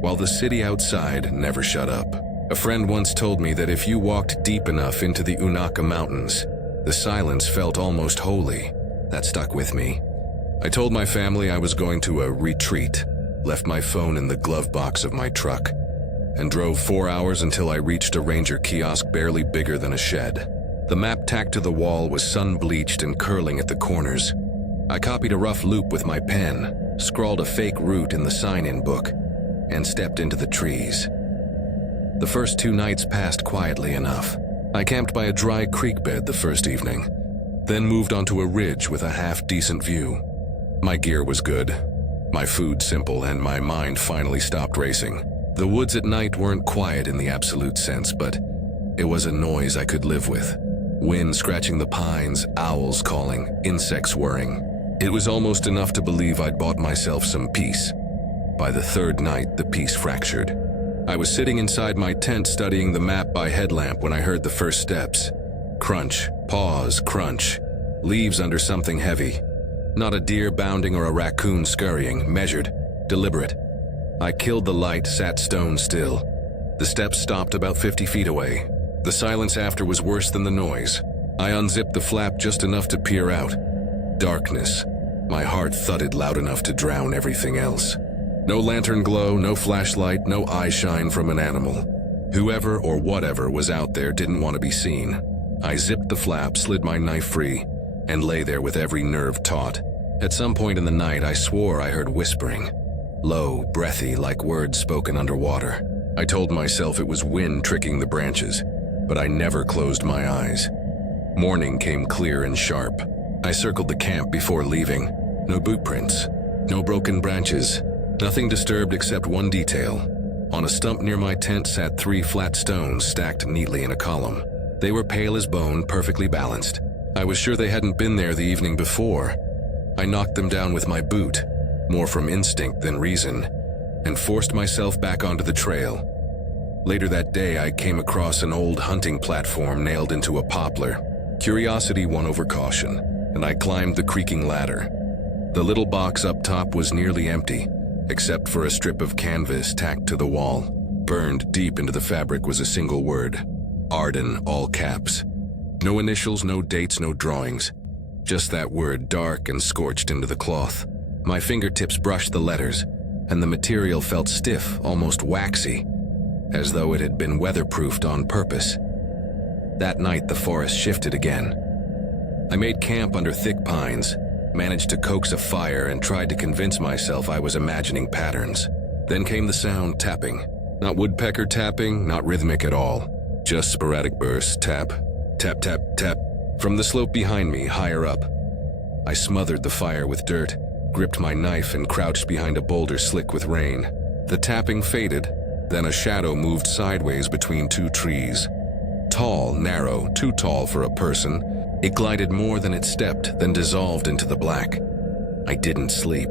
while the city outside never shut up. A friend once told me that if you walked deep enough into the Unnerving Mountains, the silence felt almost holy. That stuck with me. I told my family I was going to a retreat, left my phone in the glove box of my truck, and drove 4 hours until I reached a ranger kiosk barely bigger than a shed. The map tacked to the wall was sun-bleached and curling at the corners. I copied a rough loop with my pen, scrawled a fake route in the sign-in book, and stepped into the trees. The first 2 nights passed quietly enough. I camped by a dry creek bed the first evening, then moved onto a ridge with a half-decent view. My gear was good, my food simple, and my mind finally stopped racing. The woods at night weren't quiet in the absolute sense, but it was a noise I could live with. Wind scratching the pines, owls calling, insects whirring. It was almost enough to believe I'd bought myself some peace. By the 3rd night, the peace fractured. I was sitting inside my tent studying the map by headlamp when I heard the first steps. Crunch, pause, crunch. Leaves under something heavy. Not a deer bounding or a raccoon scurrying, measured, deliberate. I killed the light, sat stone still. The steps stopped about 50 feet away. The silence after was worse than the noise. I unzipped the flap just enough to peer out. Darkness. My heart thudded loud enough to drown everything else. No lantern glow, no flashlight, no eye shine from an animal. Whoever or whatever was out there didn't want to be seen. I zipped the flap, slid my knife free, and lay there with every nerve taut. At some point in the night, I swore I heard whispering. Low, breathy, like words spoken underwater. I told myself it was wind tricking the branches, but I never closed my eyes. Morning came clear and sharp. I circled the camp before leaving. No boot prints, no broken branches, nothing disturbed except one detail. On a stump near my tent sat 3 flat stones stacked neatly in a column. They were pale as bone, perfectly balanced. I was sure they hadn't been there the evening before. I knocked them down with my boot, more from instinct than reason, and forced myself back onto the trail. Later that day, I came across an old hunting platform nailed into a poplar. Curiosity won over caution, and I climbed the creaking ladder. The little box up top was nearly empty, except for a strip of canvas tacked to the wall. Burned deep into the fabric was a single word. Arden, all caps. No initials, no dates, no drawings. Just that word, dark and scorched into the cloth. My fingertips brushed the letters, and the material felt stiff, almost waxy, as though it had been weatherproofed on purpose. That night, the forest shifted again. I made camp under thick pines, managed to coax a fire, and tried to convince myself I was imagining patterns. Then came the sound, tapping. Not woodpecker tapping, not rhythmic at all. Just sporadic bursts, tap, tap, tap, tap, from the slope behind me, higher up. I smothered the fire with dirt, gripped my knife, and crouched behind a boulder slick with rain. The tapping faded, Then a shadow moved sideways between two trees. Tall, narrow, too tall for a person, it glided more than it stepped, then dissolved into the black. I didn't sleep.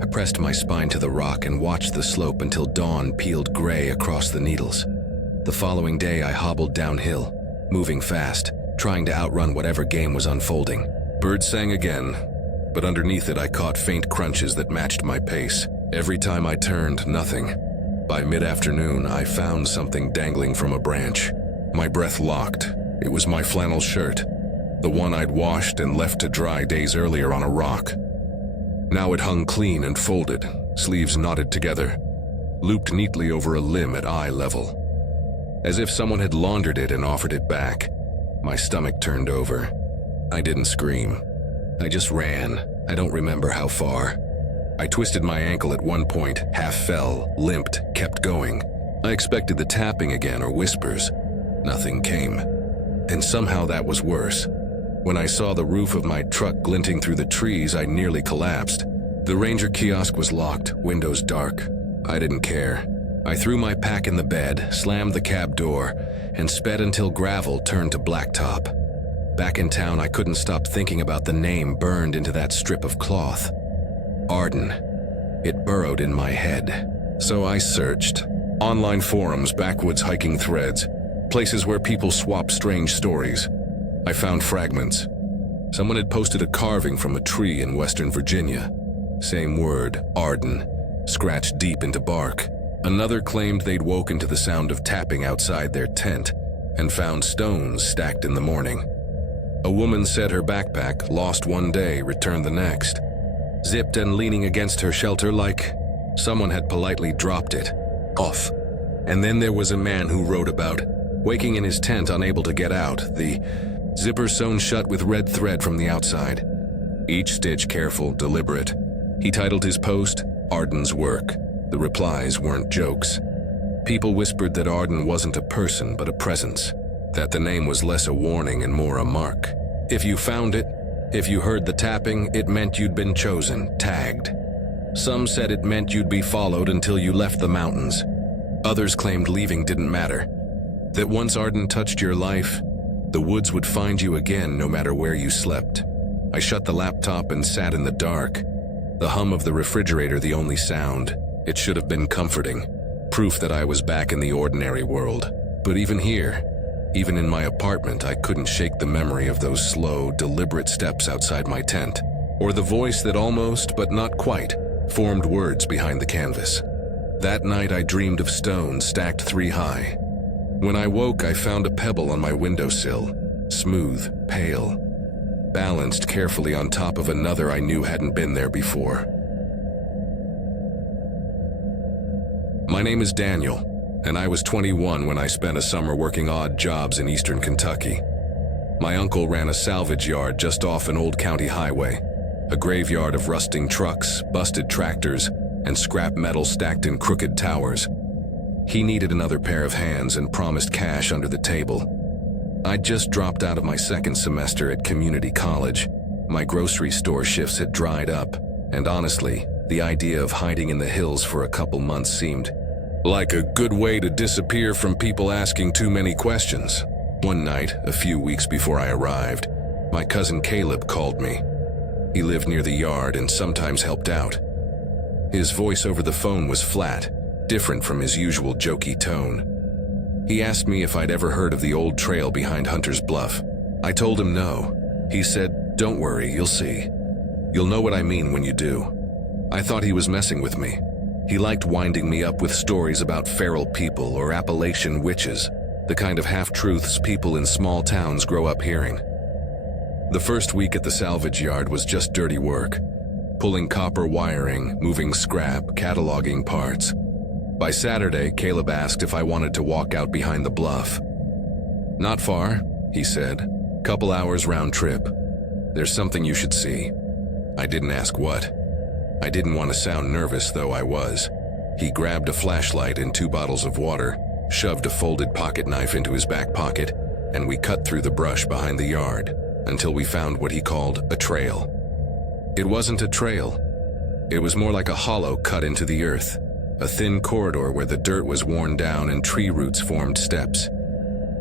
I pressed my spine to the rock and watched the slope until dawn peeled gray across the needles. The following day, I hobbled downhill, moving fast, trying to outrun whatever game was unfolding. Birds sang again, but underneath it I caught faint crunches that matched my pace. Every time I turned, nothing. By mid-afternoon, I found something dangling from a branch. My breath locked. It was my flannel shirt, the one I'd washed and left to dry days earlier on a rock. Now it hung clean and folded, sleeves knotted together, looped neatly over a limb at eye level. As if someone had laundered it and offered it back. My stomach turned over. I didn't scream. I just ran. I don't remember how far. I twisted my ankle at one point, half fell, limped, kept going. I expected the tapping again or whispers. Nothing came. And somehow that was worse. When I saw the roof of my truck glinting through the trees, I nearly collapsed. The Ranger kiosk was locked, windows dark. I didn't care. I threw my pack in the bed, slammed the cab door, and sped until gravel turned to blacktop. Back in town, I couldn't stop thinking about the name burned into that strip of cloth. Arden. It burrowed in my head. So I searched. Online forums, backwoods hiking threads, places where people swap strange stories. I found fragments. Someone had posted a carving from a tree in Western Virginia. Same word, Arden, scratched deep into bark. Another claimed they'd woken to the sound of tapping outside their tent and found stones stacked in the morning. A woman said her backpack, lost one day, returned the next. Zipped and leaning against her shelter like someone had politely dropped it off. And then there was a man who wrote about waking in his tent unable to get out, the zipper sewn shut with red thread from the outside. Each stitch careful, deliberate. He titled his post, Arden's Work. The replies weren't jokes. People whispered that Arden wasn't a person but a presence, that the name was less a warning and more a mark. If you found it, if you heard the tapping, it meant you'd been chosen, tagged. Some said it meant you'd be followed until you left the mountains. Others claimed leaving didn't matter, that once Arden touched your life, the woods would find you again no matter where you slept. I shut the laptop and sat in the dark, the hum of the refrigerator the only sound. It should have been comforting, proof that I was back in the ordinary world. But even here, even in my apartment, I couldn't shake the memory of those slow, deliberate steps outside my tent, or the voice that almost, but not quite, formed words behind the canvas. That night I dreamed of stones stacked 3 high. When I woke, I found a pebble on my windowsill, smooth, pale, balanced carefully on top of another I knew hadn't been there before. My name is Daniel, and I was 21 when I spent a summer working odd jobs in eastern Kentucky. My uncle ran a salvage yard just off an old county highway, a graveyard of rusting trucks, busted tractors, and scrap metal stacked in crooked towers. He needed another pair of hands and promised cash under the table. I'd just dropped out of my second semester at community college. My grocery store shifts had dried up, and honestly, the idea of hiding in the hills for a couple months seemed like a good way to disappear from people asking too many questions. One night, a few weeks before I arrived, my cousin Caleb called me. He lived near the yard and sometimes helped out. His voice over the phone was flat, different from his usual jokey tone. He asked me if I'd ever heard of the old trail behind Hunter's Bluff. I told him no. He said, "Don't worry, you'll see. You'll know what I mean when you do." I thought he was messing with me. He liked winding me up with stories about feral people or Appalachian witches, the kind of half-truths people in small towns grow up hearing. The first week at the salvage yard was just dirty work, pulling copper wiring, moving scrap, cataloging parts. By Saturday, Caleb asked if I wanted to walk out behind the bluff. "Not far," he said. "Couple hours round trip. There's something you should see." I didn't ask what. I didn't want to sound nervous, though I was. He grabbed a flashlight and 2 bottles of water, shoved a folded pocket knife into his back pocket, and we cut through the brush behind the yard until we found what he called a trail. It wasn't a trail. It was more like a hollow cut into the earth, a thin corridor where the dirt was worn down and tree roots formed steps.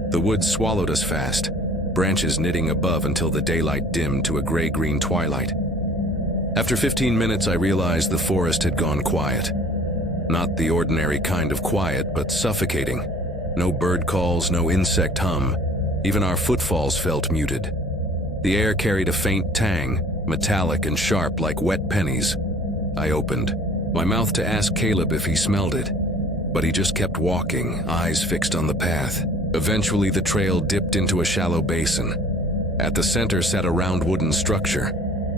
The woods swallowed us fast, branches knitting above until the daylight dimmed to a gray-green twilight. After 15 minutes, I realized the forest had gone quiet. Not the ordinary kind of quiet, but suffocating. No bird calls, no insect hum. Even our footfalls felt muted. The air carried a faint tang, metallic and sharp like wet pennies. I opened my mouth to ask Caleb if he smelled it, but he just kept walking, eyes fixed on the path. Eventually, the trail dipped into a shallow basin. At the center sat a round wooden structure,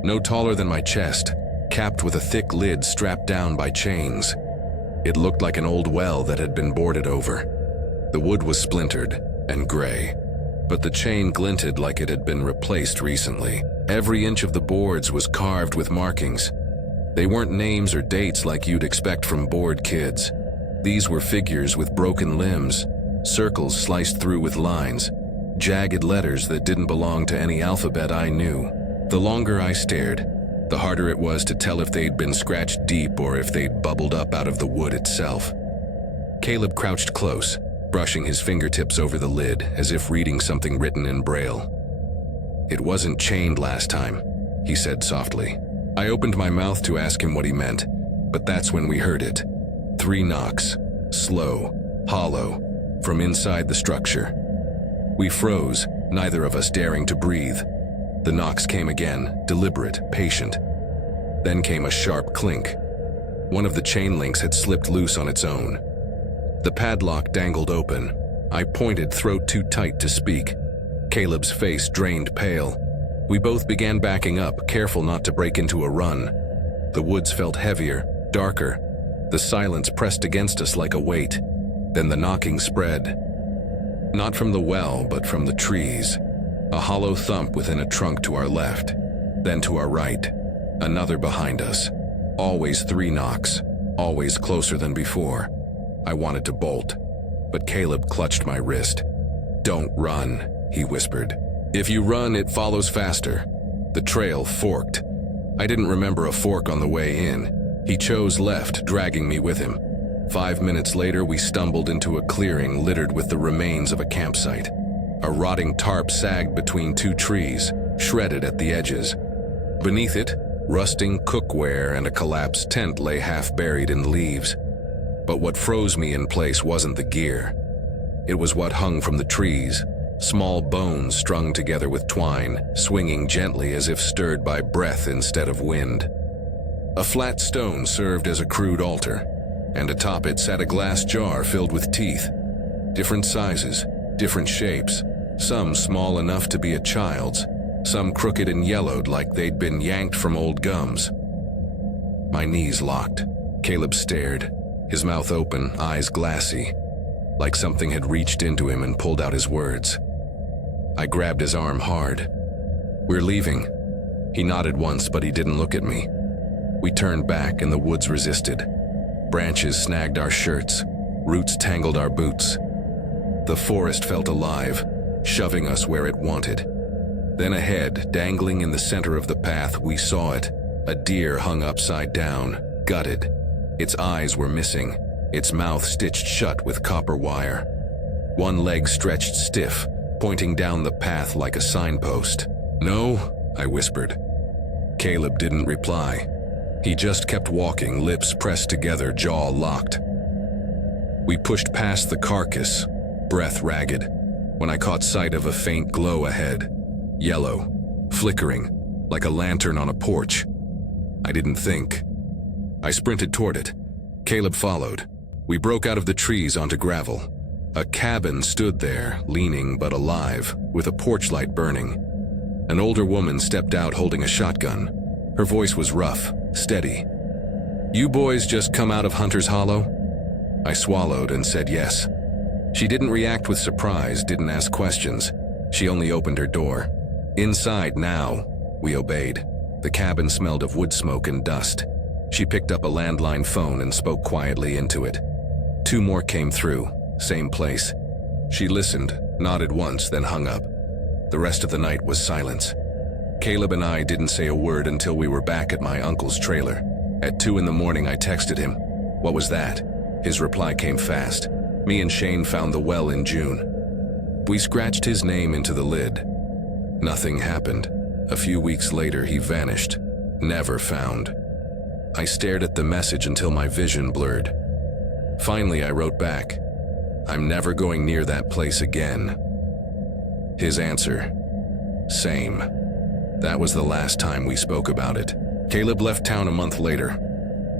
no taller than my chest, capped with a thick lid strapped down by chains. It looked like an old well that had been boarded over. The wood was splintered and gray, but the chain glinted like it had been replaced recently. Every inch of the boards was carved with markings. They weren't names or dates like you'd expect from bored kids. These were figures with broken limbs, circles sliced through with lines, jagged letters that didn't belong to any alphabet I knew. The longer I stared, the harder it was to tell if they'd been scratched deep or if they'd bubbled up out of the wood itself. Caleb crouched close, brushing his fingertips over the lid as if reading something written in Braille. "It wasn't chained last time," he said softly. I opened my mouth to ask him what he meant, but that's when we heard it. 3 knocks, slow, hollow, from inside the structure. We froze, neither of us daring to breathe. The knocks came again, deliberate, patient. Then came a sharp clink. One of the chain links had slipped loose on its own. The padlock dangled open. I pointed, throat too tight to speak. Caleb's face drained pale. We both began backing up, careful not to break into a run. The woods felt heavier, darker. The silence pressed against us like a weight. Then the knocking spread. Not from the well, but from the trees. A hollow thump within a trunk to our left. Then to our right. Another behind us. Always 3 knocks. Always closer than before. I wanted to bolt, but Caleb clutched my wrist. "Don't run," he whispered. "If you run, it follows faster." The trail forked. I didn't remember a fork on the way in. He chose left, dragging me with him. 5 minutes later, we stumbled into a clearing littered with the remains of a campsite. A rotting tarp sagged between 2 trees, shredded at the edges. Beneath it, rusting cookware and a collapsed tent lay half buried in leaves. But what froze me in place wasn't the gear. It was what hung from the trees, small bones strung together with twine, swinging gently as if stirred by breath instead of wind. A flat stone served as a crude altar, and atop it sat a glass jar filled with teeth. Different sizes, different shapes, some small enough to be a child's, some crooked and yellowed like they'd been yanked from old gums. My knees locked. Caleb stared, his mouth open, eyes glassy, like something had reached into him and pulled out his words. I grabbed his arm hard. "We're leaving." He nodded once, but he didn't look at me. We turned back and the woods resisted. Branches snagged our shirts, roots tangled our boots. The forest felt alive, shoving us where it wanted. Then ahead, dangling in the center of the path, we saw it, a deer hung upside down, gutted. Its eyes were missing, its mouth stitched shut with copper wire. One leg stretched stiff, pointing down the path like a signpost. "No," I whispered. Caleb didn't reply. He just kept walking, lips pressed together, jaw locked. We pushed past the carcass, breath ragged, when I caught sight of a faint glow ahead. Yellow, flickering, like a lantern on a porch. I didn't think. I sprinted toward it. Caleb followed. We broke out of the trees onto gravel. A cabin stood there, leaning but alive, with a porch light burning. An older woman stepped out holding a shotgun. Her voice was rough, steady. "You boys just come out of Hunter's Hollow?" I swallowed and said yes. She didn't react with surprise, didn't ask questions. She only opened her door. "Inside now," we obeyed. The cabin smelled of wood smoke and dust. She picked up a landline phone and spoke quietly into it. 2 more came through, same place. She listened, nodded once, then hung up. The rest of the night was silence. Caleb and I didn't say a word until we were back at my uncle's trailer. At 2 in the morning, I texted him, "What was that?" His reply came fast. "Me and Shane found the well in June." We scratched his name into the lid. Nothing happened. A few weeks later, he vanished. Never found. I stared at the message until my vision blurred. Finally, I wrote back, "I'm never going near that place again." His answer, "Same." That was the last time we spoke about it. Caleb left town a month later.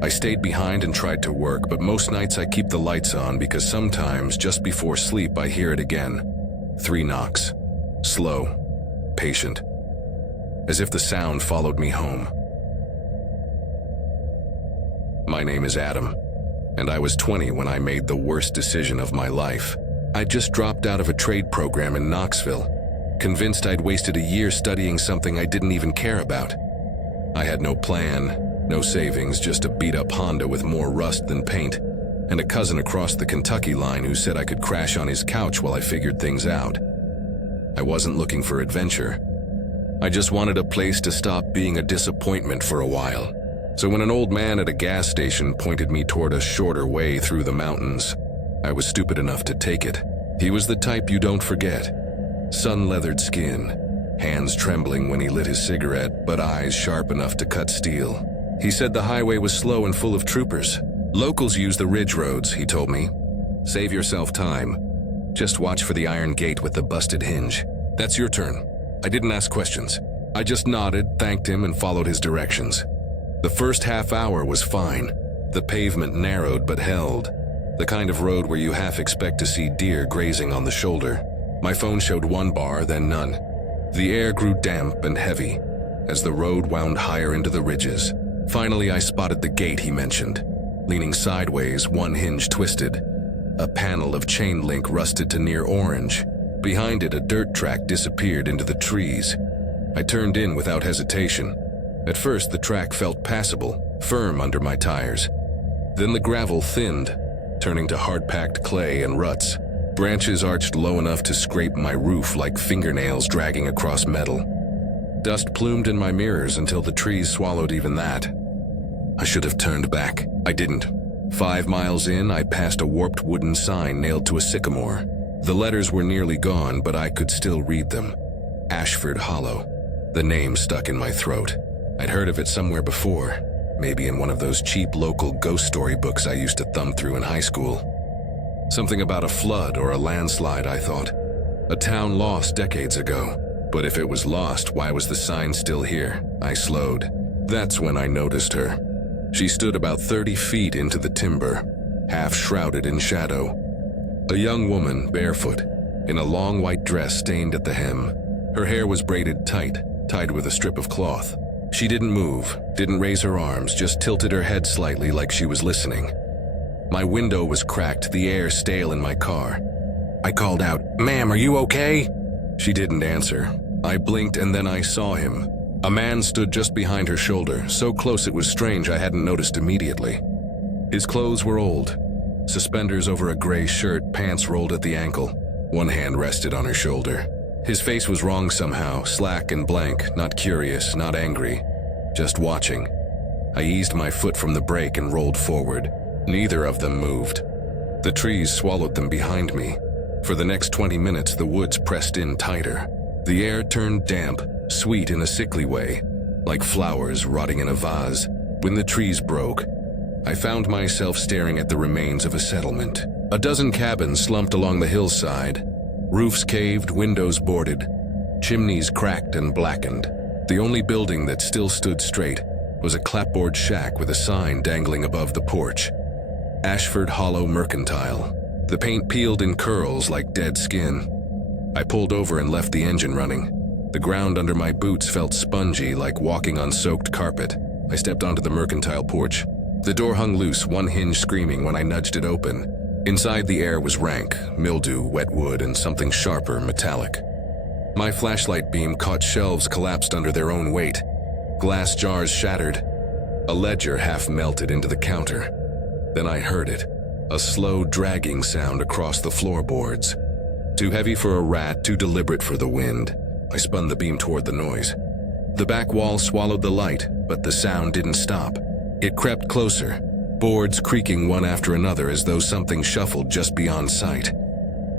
I stayed behind and tried to work, but most nights I keep the lights on because sometimes, just before sleep, I hear it again. 3 knocks. Slow. Patient. As if the sound followed me home. My name is Adam, and I was 20 when I made the worst decision of my life. I just dropped out of a trade program in Knoxville, convinced I'd wasted a year studying something I didn't even care about. I had no plan, no savings, just a beat-up Honda with more rust than paint, and a cousin across the Kentucky line who said I could crash on his couch while I figured things out. I wasn't looking for adventure. I just wanted a place to stop being a disappointment for a while. So when an old man at a gas station pointed me toward a shorter way through the mountains, I was stupid enough to take it. He was the type you don't forget. Sun-leathered skin, hands trembling when he lit his cigarette, but eyes sharp enough to cut steel. He said the highway was slow and full of troopers. Locals use the ridge roads, he told me. Save yourself time. Just watch for the iron gate with the busted hinge. That's your turn. I didn't ask questions. I just nodded, thanked him, and followed his directions. The first half hour was fine. The pavement narrowed but held. The kind of road where you half expect to see deer grazing on the shoulder. My phone showed 1 bar, then none. The air grew damp and heavy as the road wound higher into the ridges. Finally, I spotted the gate he mentioned. Leaning sideways, one hinge twisted. A panel of chain link rusted to near orange. Behind it, a dirt track disappeared into the trees. I turned in without hesitation. At first, the track felt passable, firm under my tires. Then the gravel thinned, turning to hard-packed clay and ruts. Branches arched low enough to scrape my roof like fingernails dragging across metal. Dust plumed in my mirrors until the trees swallowed even that. I should have turned back. I didn't. 5 miles in, I passed a warped wooden sign nailed to a sycamore. The letters were nearly gone, but I could still read them. Ashford Hollow. The name stuck in my throat. I'd heard of it somewhere before, maybe in one of those cheap local ghost story books I used to thumb through in high school. Something about a flood or a landslide, I thought. A town lost decades ago. But if it was lost, why was the sign still here? I slowed. That's when I noticed her. She stood about 30 feet into the timber, half shrouded in shadow. A young woman, barefoot, in a long white dress stained at the hem. Her hair was braided tied with a strip of cloth. She didn't move, didn't raise her arms, just tilted her head slightly like she was listening. My window was cracked, the air stale in my car. I called out, "Ma'am, are you okay?" She didn't answer. I blinked and then I saw him. A man stood just behind her shoulder, so close it was strange I hadn't noticed immediately. His clothes were old. Suspenders over a gray shirt, pants rolled at the ankle. One hand rested on her shoulder. His face was wrong somehow, slack and blank, not curious, not angry, just watching. I eased my foot from the brake and rolled forward. Neither of them moved. The trees swallowed them behind me. For the next 20 minutes, the woods pressed in tighter. The air turned damp, sweet in a sickly way, like flowers rotting in a vase. When the trees broke, I found myself staring at the remains of a settlement. A dozen cabins slumped along the hillside. Roofs caved, windows boarded, chimneys cracked and blackened. The only building that still stood straight was a clapboard shack with a sign dangling above the porch. Ashford Hollow Mercantile. The paint peeled in curls like dead skin. I pulled over and left the engine running. The ground under my boots felt spongy, like walking on soaked carpet. I stepped onto the mercantile porch. The door hung loose, one hinge screaming when I nudged it open. Inside, the air was rank, mildew, wet wood, and something sharper, metallic. My flashlight beam caught shelves collapsed under their own weight. Glass jars shattered. A ledger half melted into the counter. Then I heard it, a slow dragging sound across the floorboards. Too heavy for a rat, too deliberate for the wind. I spun the beam toward the noise. The back wall swallowed the light, but the sound didn't stop. It crept closer, boards creaking one after another as though something shuffled just beyond sight.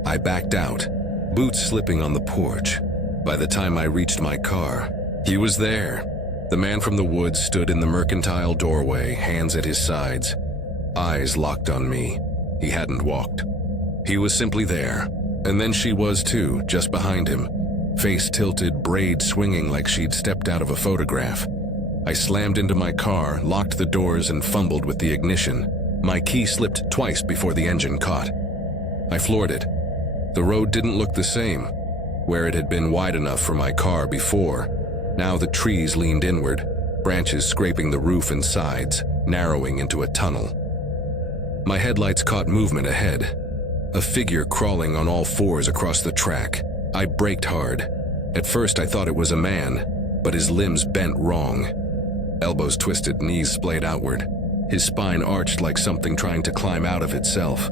I backed out, boots slipping on the porch. By the time I reached my car, he was there. The man from the woods stood in the mercantile doorway, hands at his sides, eyes locked on me. He hadn't walked. He was simply there, and then she was too, just behind him, face tilted, braid swinging like she'd stepped out of a photograph. I slammed into my car, locked the doors, and fumbled with the ignition. My key slipped twice before the engine caught. I floored it. The road didn't look the same. Where it had been wide enough for my car before, now the trees leaned inward, branches scraping the roof and sides, narrowing into a tunnel. My headlights caught movement ahead. A figure crawling on all fours across the track. I braked hard. At first I thought it was a man, but his limbs bent wrong. Elbows twisted, knees splayed outward. His spine arched like something trying to climb out of itself.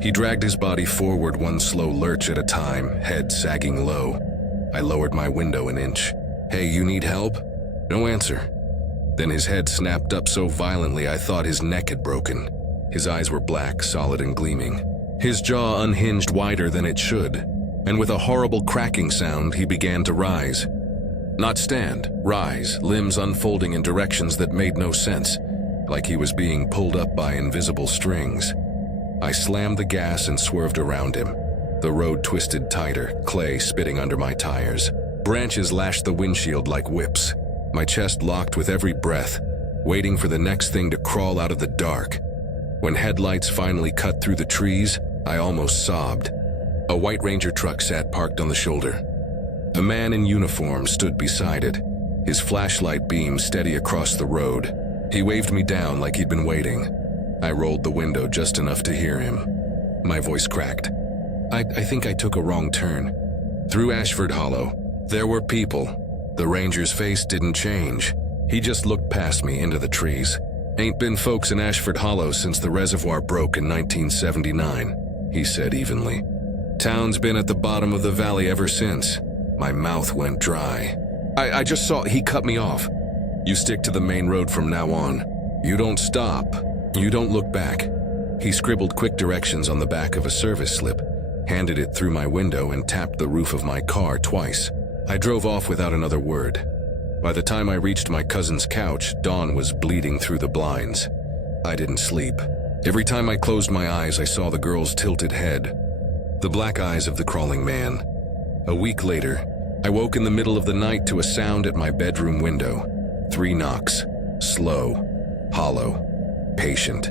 He dragged his body forward one slow lurch at a time, head sagging low. I lowered my window an inch. "Hey, you need help?" No answer. Then his head snapped up so violently I thought his neck had broken. His eyes were black, solid and gleaming. His jaw unhinged wider than it should, and with a horrible cracking sound, he began to rise. Not stand, rise, limbs unfolding in directions that made no sense, like he was being pulled up by invisible strings. I slammed the gas and swerved around him. The road twisted tighter, clay spitting under my tires. Branches lashed the windshield like whips. My chest locked with every breath, waiting for the next thing to crawl out of the dark. When headlights finally cut through the trees, I almost sobbed. A white Ranger truck sat parked on the shoulder. A man in uniform stood beside it, his flashlight beam steady across the road. He waved me down like he'd been waiting. I rolled the window just enough to hear him. My voice cracked. I think I took a wrong turn. Through Ashford Hollow, there were people. The Ranger's face didn't change. He just looked past me into the trees. "Ain't been folks in Ashford Hollow since the reservoir broke in 1979, he said evenly. "Town's been at the bottom of the valley ever since." My mouth went dry. I just saw he cut me off. "You stick to the main road from now on. You don't stop. You don't look back." He scribbled quick directions on the back of a service slip, handed it through my window, and tapped the roof of my car twice. I drove off without another word. By the time I reached my cousin's couch, dawn was bleeding through the blinds. I didn't sleep. Every time I closed my eyes, I saw the girl's tilted head, the black eyes of the crawling man. A week later, I woke in the middle of the night to a sound at my bedroom window. 3 knocks. Slow. Hollow. Patient.